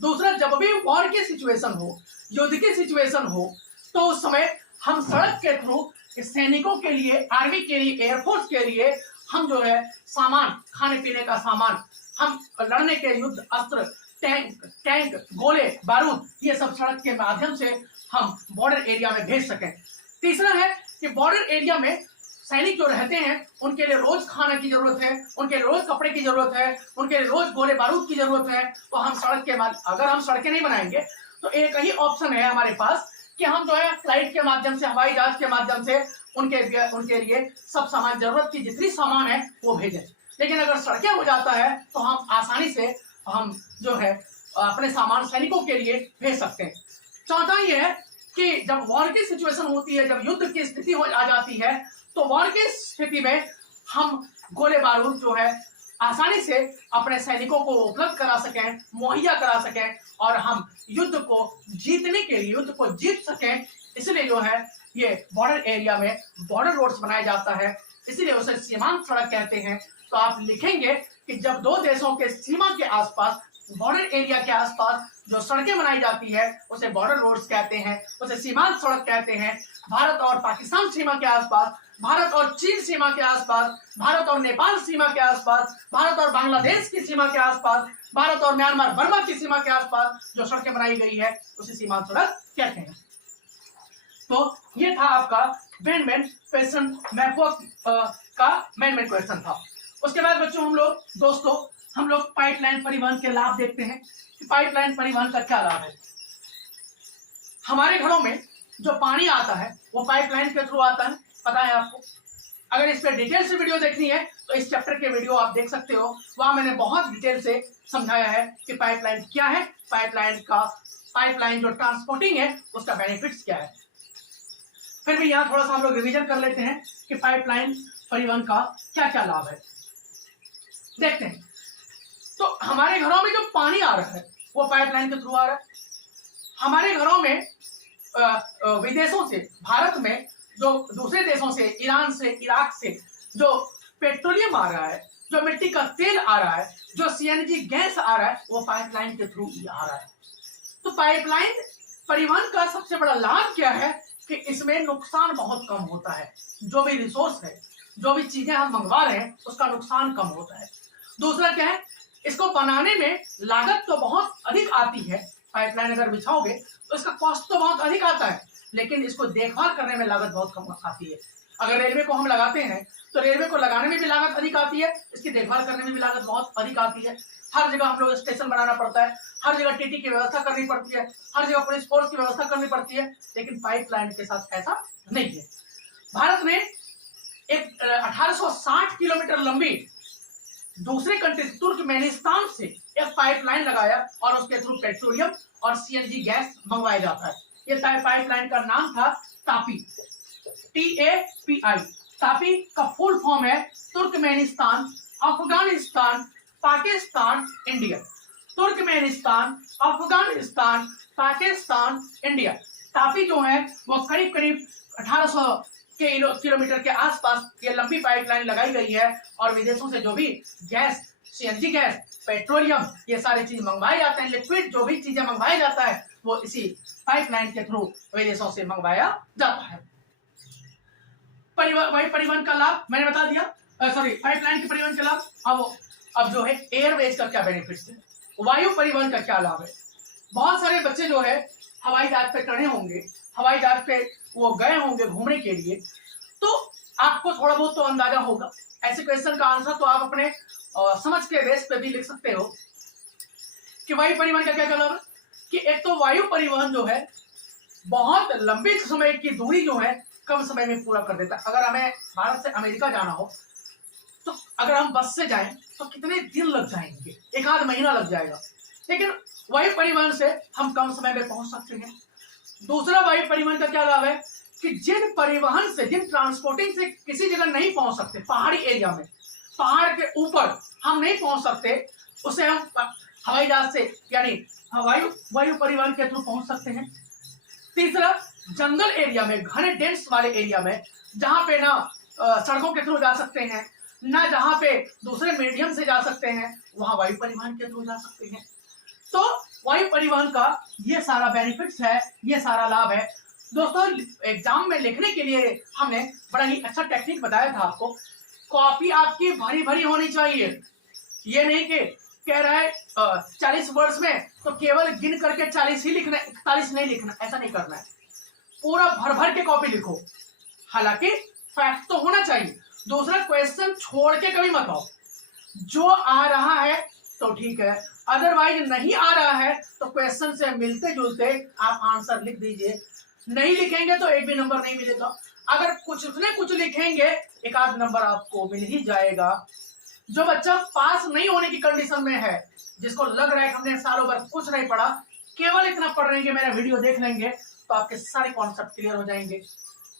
दूसरा, जब भी वॉर की सिचुएशन हो, युद्ध की सिचुएशन हो, तो उस समय हम सड़क के थ्रू सैनिकों के लिए, आर्मी के लिए, एयरफोर्स के लिए हम जो है सामान, खाने पीने का सामान, हम लड़ने के युद्ध अस्त्र, टैंक, गोले, बारूद, ये सब सड़क के माध्यम से हम बॉर्डर एरिया में भेज सकें। तीसरा है कि बॉर्डर एरिया में सैनिक जो रहते हैं उनके लिए रोज खाना की जरूरत है, उनके लिए रोज कपड़े की जरूरत है, उनके लिए रोज गोले बारूद की जरूरत है। तो हम सड़क के अगर हम सड़कें नहीं बनाएंगे तो एक ही ऑप्शन है हमारे पास कि हम जो है फ्लाइट के माध्यम से, हवाई जहाज के माध्यम से उनके लिए सब सामान, जरूरत की जितनी सामान है वो भेजें। लेकिन अगर सड़कें हो जाता है तो हम आसानी से हम जो है अपने सामान सैनिकों के लिए भेज सकते हैं। चौथा ये है कि जब वॉर की सिचुएशन होती है, जब युद्ध की स्थिति आ जाती है, तो वॉर की स्थिति में हम गोले बारूद जो है आसानी से अपने सैनिकों को उपलब्ध करा सकें, मुहैया करा सकें, और हम युद्ध को जीतने के लिए, युद्ध को जीत सकें। इसलिए जो है ये बॉर्डर एरिया में बॉर्डर रोड्स बनाया जाता है, इसलिए उसे सीमांत सड़क कहते हैं। तो आप लिखेंगे कि जब दो देशों के सीमा के आसपास, बॉर्डर एरिया के आसपास जो सड़कें बनाई जाती है उसे बॉर्डर रोड्स कहते हैं, उसे सीमांत सड़क कहते हैं। भारत और पाकिस्तान सीमा के आसपास, भारत और चीन सीमा के आसपास, भारत और नेपाल सीमा के आसपास, भारत और बांग्लादेश की सीमा के आसपास, भारत और म्यांमार बर्मा की सीमा के आसपास जो सड़कें बनाई गई है उसे सीमांत सड़क कहते हैं। तो ये था आपका मेन क्वेश्चन, का मेन क्वेश्चन था। उसके बाद बच्चों हम लोग पाइपलाइन परिवहन के लाभ देखते हैं कि पाइपलाइन परिवहन का क्या लाभ है। हमारे घरों में जो पानी आता है वो पाइपलाइन के थ्रू आता है, पता है आपको। अगर इस पर डिटेल से वीडियो देखनी है तो इस चैप्टर के वीडियो आप देख सकते हो, वहां मैंने बहुत डिटेल से समझाया है कि पाइपलाइन क्या है, पाइपलाइन जो ट्रांसपोर्टिंग है उसका बेनिफिट्स क्या है। फिर भी यहाँ थोड़ा सा हम लोग रिवीजन कर लेते हैं कि पाइपलाइन परिवहन का क्या क्या लाभ है, देखते हैं। तो हमारे घरों में जो पानी आ रहा है वो पाइपलाइन के थ्रू आ रहा है। हमारे घरों में विदेशों से, भारत में जो दूसरे देशों से, ईरान से, इराक से जो पेट्रोलियम आ रहा है, जो मिट्टी का तेल आ रहा है, जो सीएनजी गैस आ रहा है, वो पाइपलाइन के थ्रू ही आ रहा है। तो पाइपलाइन परिवहन का सबसे बड़ा लाभ क्या है कि इसमें नुकसान बहुत कम होता है। जो भी रिसोर्स है, जो भी चीजें हम मंगवा रहे हैं उसका नुकसान कम होता है। दूसरा क्या है, इसको बनाने में लागत तो बहुत अधिक आती है। पाइपलाइन अगर बिछाओगे तो इसका कॉस्ट तो बहुत अधिक आता है, लेकिन इसको देखभाल करने में लागत बहुत कम आती है। अगर रेलवे को हम लगाते हैं तो रेलवे को लगाने में भी लागत अधिक आती है, इसकी देखभाल करने में भी लागत बहुत अधिक आती है। हर जगह हम लोग स्टेशन बनाना पड़ता है, हर जगह टीटी की व्यवस्था करनी पड़ती है, हर जगह पुलिस फोर्स की व्यवस्था करनी पड़ती है, लेकिन पाइपलाइन के साथ ऐसा नहीं है। भारत ने एक 1860 किलोमीटर लंबी दूसरे कंट्री तुर्कमेनिस्तान से एक पाइपलाइन लगाया और उसके थ्रू पेट्रोलियम और सीएनजी गैस मंगवाया जाता है। ये पाइपलाइन का नाम था तापी, TAPI। तापी का फुल फॉर्म है Turkmenistan, Afghanistan, Pakistan, India. Turkmenistan, Afghanistan, Pakistan, India. Tapi जो है वो करीब 1800 किलोमीटर के आसपास ये लंबी पाइपलाइन लगाई गई है और विदेशों से जो भी गैस, सीएनजी गैस, पेट्रोलियम, ये सारे चीज मंगवाए जाते हैं, लिक्विड जो भी चीजें मंगवाया जाता है वो इसी पाइपलाइन के थ्रू विदेशों से मंगवाया जाता है। परिवहन का लाभ मैंने बता दिया, पाइपलाइन के परिवहन का लाभ। अब जो है एयरवेज का क्या बेनिफिट्स है, वायु परिवहन का क्या लाभ है। बहुत सारे बच्चे जो है हवाई जहाज पे चढ़े होंगे, हवाई जहाज पे वो गए होंगे घूमने के लिए, तो आपको थोड़ा बहुत तो अंदाजा होगा। ऐसे क्वेश्चन का आंसर तो आप अपने समझ के बेस पे भी लिख सकते हो कि वायु परिवहन का क्या लाभ है। कि एक तो वायु परिवहन जो है बहुत लंबे समय की दूरी जो है कम समय में पूरा कर देता है। अगर हमें भारत से अमेरिका जाना हो तो अगर हम बस से जाएं तो कितने दिन लग जाएंगे, एक आध महीना लग जाएगा, लेकिन वायु परिवहन से हम कम समय में पहुंच सकते हैं। दूसरा वायु परिवहन का क्या लाभ है कि जिन परिवहन से, जिन ट्रांसपोर्टिंग से किसी जगह नहीं पहुंच सकते, पहाड़ी एरिया में, पहाड़ के ऊपर हम नहीं पहुंच सकते, उसे हम हवाई जहाज से यानी वायु परिवहन के थ्रू पहुंच सकते हैं। तीसरा, जंगल एरिया में, घने डेंस वाले एरिया में, जहां पे ना सड़कों के थ्रू जा सकते हैं, ना जहां पे दूसरे मीडियम से जा सकते हैं, वहां वायु परिवहन के थ्रू जा सकते हैं। तो वायु परिवहन का ये सारा बेनिफिट्स है, ये सारा लाभ है। दोस्तों, एग्जाम में लिखने के लिए हमने बड़ा ही अच्छा टेक्निक बताया था आपको। कॉपी आपकी भरी भरी होनी चाहिए। ये नहीं कि कह रहा है 40 वर्ड्स में तो केवल गिन करके 40 ही लिखना, 41 नहीं लिखना, ऐसा नहीं करना है। पूरा भर भर के कॉपी लिखो, हालांकि फैक्ट तो होना चाहिए। दूसरा, क्वेश्चन छोड़ के कभी मत आओ। जो आ रहा है तो ठीक है, अदरवाइज नहीं आ रहा है तो क्वेश्चन से मिलते जुलते आप आंसर लिख दीजिए। नहीं लिखेंगे तो एक भी नंबर नहीं मिलेगा। अगर कुछ लिखेंगे एक आध नंबर आपको मिल ही जाएगा। जो बच्चा पास नहीं होने की कंडीशन में है, जिसको लग रहा है कि हमने सालों भर कुछ नहीं पढ़ा, केवल इतना पढ़ लेंगे, मेरा वीडियो देख लेंगे तो आपके सारे कॉन्सेप्ट क्लियर हो जाएंगे।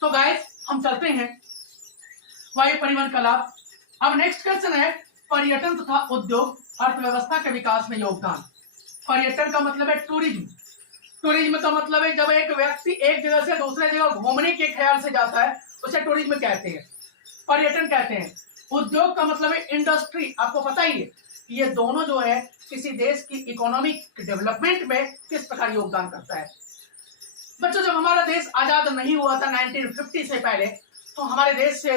तो गाइस, हम चलते हैं वायु परिवहन का लाभ। अब नेक्स्ट क्वेश्चन है पर्यटन तथा उद्योग अर्थव्यवस्था के विकास में योगदान। पर्यटन का मतलब है टूरिज्म। टूरिज्म का मतलब है जब एक व्यक्ति एक जगह से दूसरे जगह घूमने के ख्याल से जाता है, उसे टूरिज्म कहते हैं, पर्यटन कहते हैं। उद्योग का मतलब है इंडस्ट्री। आपको पता ही है ये दोनों जो है किसी देश की इकोनॉमिक डेवलपमेंट में किस प्रकार योगदान करता है। बच्चों, जब हमारा देश आजाद नहीं हुआ था 1950 से पहले, तो हमारे देश से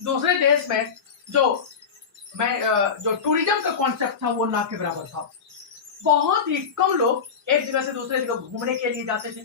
दूसरे देश में जो टूरिज्म का कॉन्सेप्ट था वो ना के बराबर था। बहुत ही कम लोग एक जगह से दूसरे जगह घूमने के लिए जाते थे।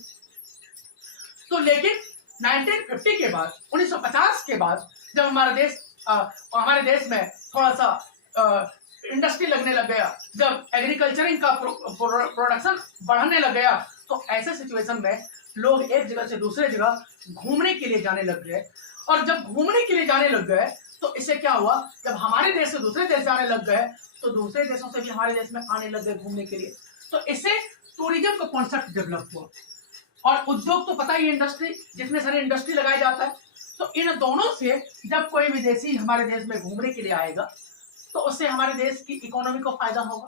तो लेकिन 1950 के बाद, 1950 के बाद, जब हमारे देश में थोड़ा सा इंडस्ट्री लगने लग गया, जब एग्रीकल्चरिंग का प्रोडक्शन बढ़ने लग गया, तो ऐसे सिचुएशन में लोग एक जगह से दूसरे जगह घूमने के लिए जाने लग गए। और जब घूमने के लिए जाने लग गए तो इससे क्या हुआ, जब हमारे देश से दूसरे देश जाने लग गए तो दूसरे देशों से भी हमारे देश में आने लग गए घूमने के लिए। तो इससे टूरिज्म का कॉन्सेप्ट डेवलप हुआ। और उद्योग तो पता ही, इंडस्ट्री, जितने सारे इंडस्ट्री लगाया जाता है, तो इन दोनों से जब कोई विदेशी हमारे देश में घूमने के लिए आएगा तो उससे हमारे देश की इकोनॉमी को फायदा होगा,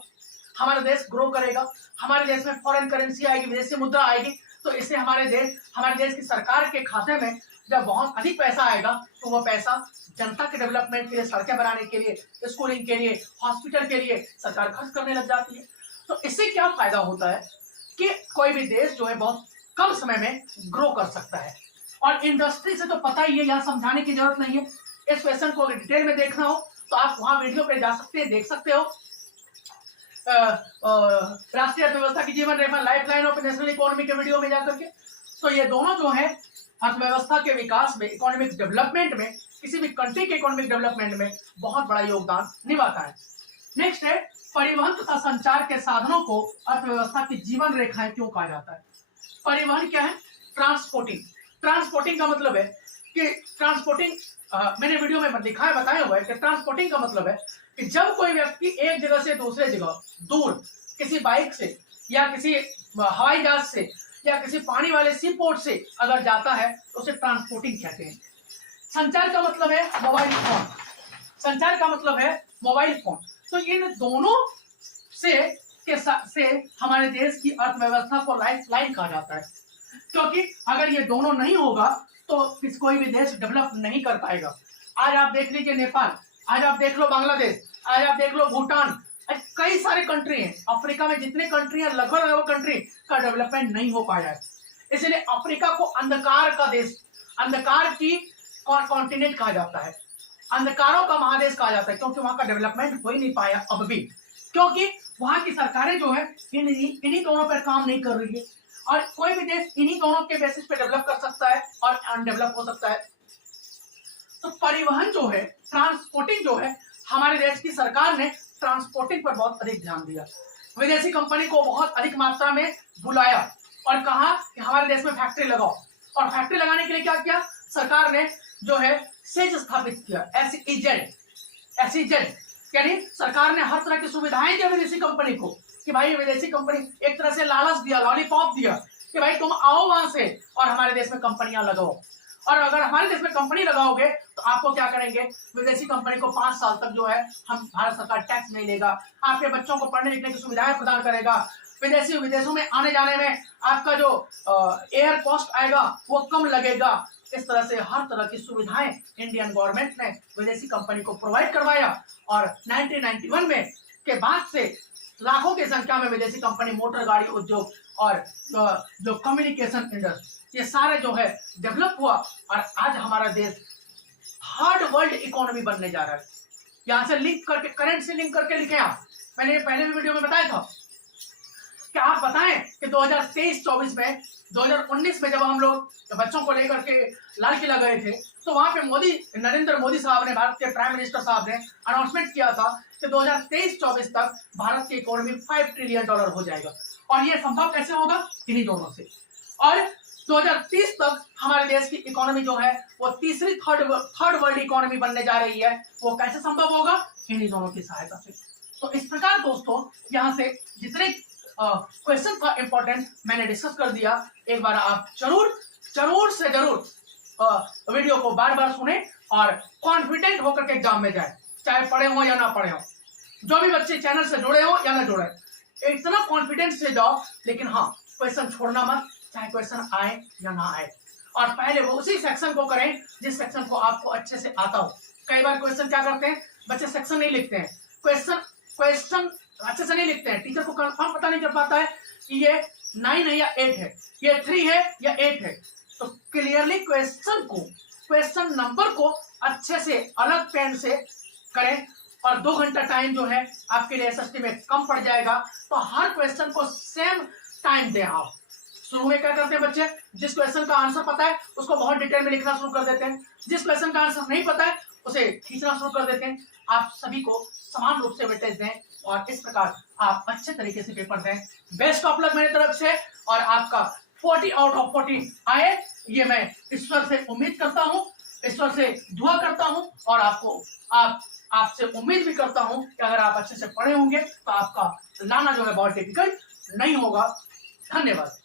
हमारा देश ग्रो करेगा, हमारे देश में फॉरेन करेंसी आएगी, विदेशी मुद्रा आएगी, तो इससे हमारे देश की सरकार के खाते में जब बहुत अधिक पैसा आएगा तो वो पैसा जनता के डेवलपमेंट के लिए, सड़कें बनाने के लिए, स्कूलिंग के लिए, हॉस्पिटल के लिए सरकार खर्च करने लग जाती है। तो इससे क्या फायदा होता है कि कोई भी देश जो है बहुत कम समय में ग्रो कर सकता है। और इंडस्ट्री से तो पता ही है, यहाँ समझाने की जरूरत नहीं है। इस क्वेश्चन को अगर डिटेल में देखना हो तो आप वहां वीडियो पे जा सकते हैं, देख सकते हो। राष्ट्रीय अर्थव्यवस्था की जीवन रेखा, लाइफलाइन ऑफ नेशनल इकोनॉमी के वीडियो में जाकर के। तो ये दोनों जो है अर्थव्यवस्था के विकास में, इकोनॉमिक डेवलपमेंट में, किसी भी कंट्री के इकोनॉमिक डेवलपमेंट में बहुत बड़ा योगदान निभाता है। नेक्स्ट है, परिवहन तथा संचार के साधनों को अर्थव्यवस्था की जीवन रेखाएं क्यों कहा जाता है। परिवहन क्या है? ट्रांसपोर्टिंग। ट्रांसपोर्टिंग का मतलब है कि ट्रांसपोर्टिंग, मैंने वीडियो में दिखाया, बताया हुआ है कि ट्रांसपोर्टिंग का मतलब है कि जब कोई व्यक्ति एक जगह से दूसरे जगह दूर किसी बाइक से या किसी हवाई जहाज से या किसी पानी वाले सी पोर्ट से अगर जाता है तो उसे ट्रांसपोर्टिंग कहते हैं। संचार का मतलब है मोबाइल फोन। संचार का मतलब है मोबाइल फोन। तो इन दोनों से हमारे देश की अर्थव्यवस्था को लाइफलाइन कहा जाता है, क्योंकि अगर ये दोनों नहीं होगा तो कोई भी देश डेवलप नहीं कर पाएगा। आज आप देख लीजिए नेपाल, आज आप देख लो बांग्लादेश, आज आप देख लो भूटान, कई सारे कंट्री हैं। अफ्रीका में जितने कंट्री हैं, लगभग कंट्री का डेवलपमेंट नहीं हो पाया है। इसलिए अफ्रीका को अंधकार का देश, अंधकार की कॉन्टिनेंट कहा जाता है, अंधकारों का महादेश कहा जाता है, क्योंकि वहां का डेवलपमेंट हो ही नहीं पाया अब भी, क्योंकि वहां की सरकारें जो है इन्हीं दोनों पर काम नहीं कर रही है। और कोई भी देश इन्हीं दोनों के बेसिस पे डेवलप कर सकता है और अनडेवलप हो सकता है। तो परिवहन जो है, ट्रांसपोर्टिंग जो है, हमारे देश की सरकार ने ट्रांसपोर्टिंग पर बहुत अधिक ध्यान दिया। विदेशी कंपनी को बहुत अधिक मात्रा में बुलाया और कहा कि हमारे देश में फैक्ट्री लगाओ। और फैक्ट्री लगाने के लिए क्या किया? सरकार ने जो है सेज स्थापित किया, एसईजेड, यानी सरकार ने हर तरह की सुविधाएं दी विदेशी कंपनी को कि भाई विदेशी कंपनी, एक तरह से लालच दिया, लॉलीपॉप दिया कि भाई तुम आओ वहां से और हमारे देश में कंपनियां लगाओ। और अगर हमारे देश में कंपनी लगाओगे तो आपको क्या करेंगे, विदेशी कंपनी को 5 साल तक जो है हम भारत सरकार टैक्स नहीं लेगा, आपके बच्चों को पढ़ने लिखने की सुविधाएं प्रदान करेगा, विदेशों में आने जाने में आपका जो एयर कॉस्ट आएगा वो कम लगेगा। इस तरह से हर तरह की सुविधाएं इंडियन गवर्नमेंट ने विदेशी कंपनी को प्रोवाइड करवाया। और 1991 में के बाद से लाखों की संख्या में विदेशी कंपनी, मोटर गाड़ी उद्योग और जो कम्युनिकेशन इंडस्ट्री, ये सारे जो है डेवलप हुआ और आज हमारा देश थर्ड वर्ल्ड इकोनॉमी बनने जा रहा है। यहां से लिंक करके, करंट से लिंक करके लिखे आप, मैंने पहले भी वीडियो में बताया था कि आप बताएं कि 2023-24 में, 2019 में जब हम लोग बच्चों को लेकर के लाल किला गए थे तो वहां पे नरेंद्र मोदी साहब ने, भारत के प्राइम मिनिस्टर साहब ने अनाउंसमेंट किया था कि 2023-24 तक भारत की इकोनॉमी $5 ट्रिलियन हो जाएगा। और ये संभव कैसे होगा? इन्हीं दोनों से। और 2030 तक हमारे देश की इकोनॉमी जो है वो तीसरी थर्ड वर्ल्ड इकोनॉमी बनने जा रही है। वो कैसे संभव होगा? इन्हीं दोनों की सहायता से। तो इस प्रकार दोस्तों, यहाँ से जितने क्वेश्चन था इंपॉर्टेंट मैंने डिस्कस कर दिया। एक बार आप जरूर से वीडियो को बार बार सुने और कॉन्फिडेंट होकर के एग्जाम में जाए, चाहे पढ़े हो या ना पढ़े हो। जो भी बच्चे चैनल से जुड़े हो या ना जुड़े, इतना कॉन्फिडेंस से जाओ, लेकिन हाँ, क्वेश्चन छोड़ना मत, चाहे क्वेश्चन आए या ना आए। और पहले वो उसी सेक्शन को करें जिस सेक्शन को आपको अच्छे से आता हो। कई बार क्वेश्चन क्या करते हैं, बच्चे सेक्शन नहीं लिखते हैं, क्वेश्चन अच्छे से नहीं लिखते हैं, टीचर को कंफर्म पता नहीं चल पाता है कि ये 9 है या 8 है, ये 3 है या 8 है। तो क्लियरली क्वेश्चन नंबर को अच्छे से अलग पेन से करें और 2 घंटा टाइम जो है आपके लिए एसएसटी में कम पड़ जाएगा। तो हर क्वेश्चन को सेम टाइम दें आप। शुरू में क्या करते हैं बच्चे, जिस क्वेश्चन का आंसर पता है उसको बहुत डिटेल में लिखना शुरू कर देते हैं, जिस क्वेश्चन का आंसर नहीं पता है उसे खींचना शुरू कर देते हैं। आप सभी को समान रूप से वेटेज दें और इस प्रकार आप अच्छे तरीके से पेपर दें। बेस्ट ऑफ लक मेरी तरफ से, और आपका 40 आउट ऑफ 40 आए ये मैं ईश्वर से उम्मीद करता हूं, ईश्वर से दुआ करता हूं, और आपसे उम्मीद भी करता हूं कि अगर आप अच्छे से पढ़े होंगे तो आपका लाना जो है बहुत डिफिकल्ट नहीं होगा। धन्यवाद।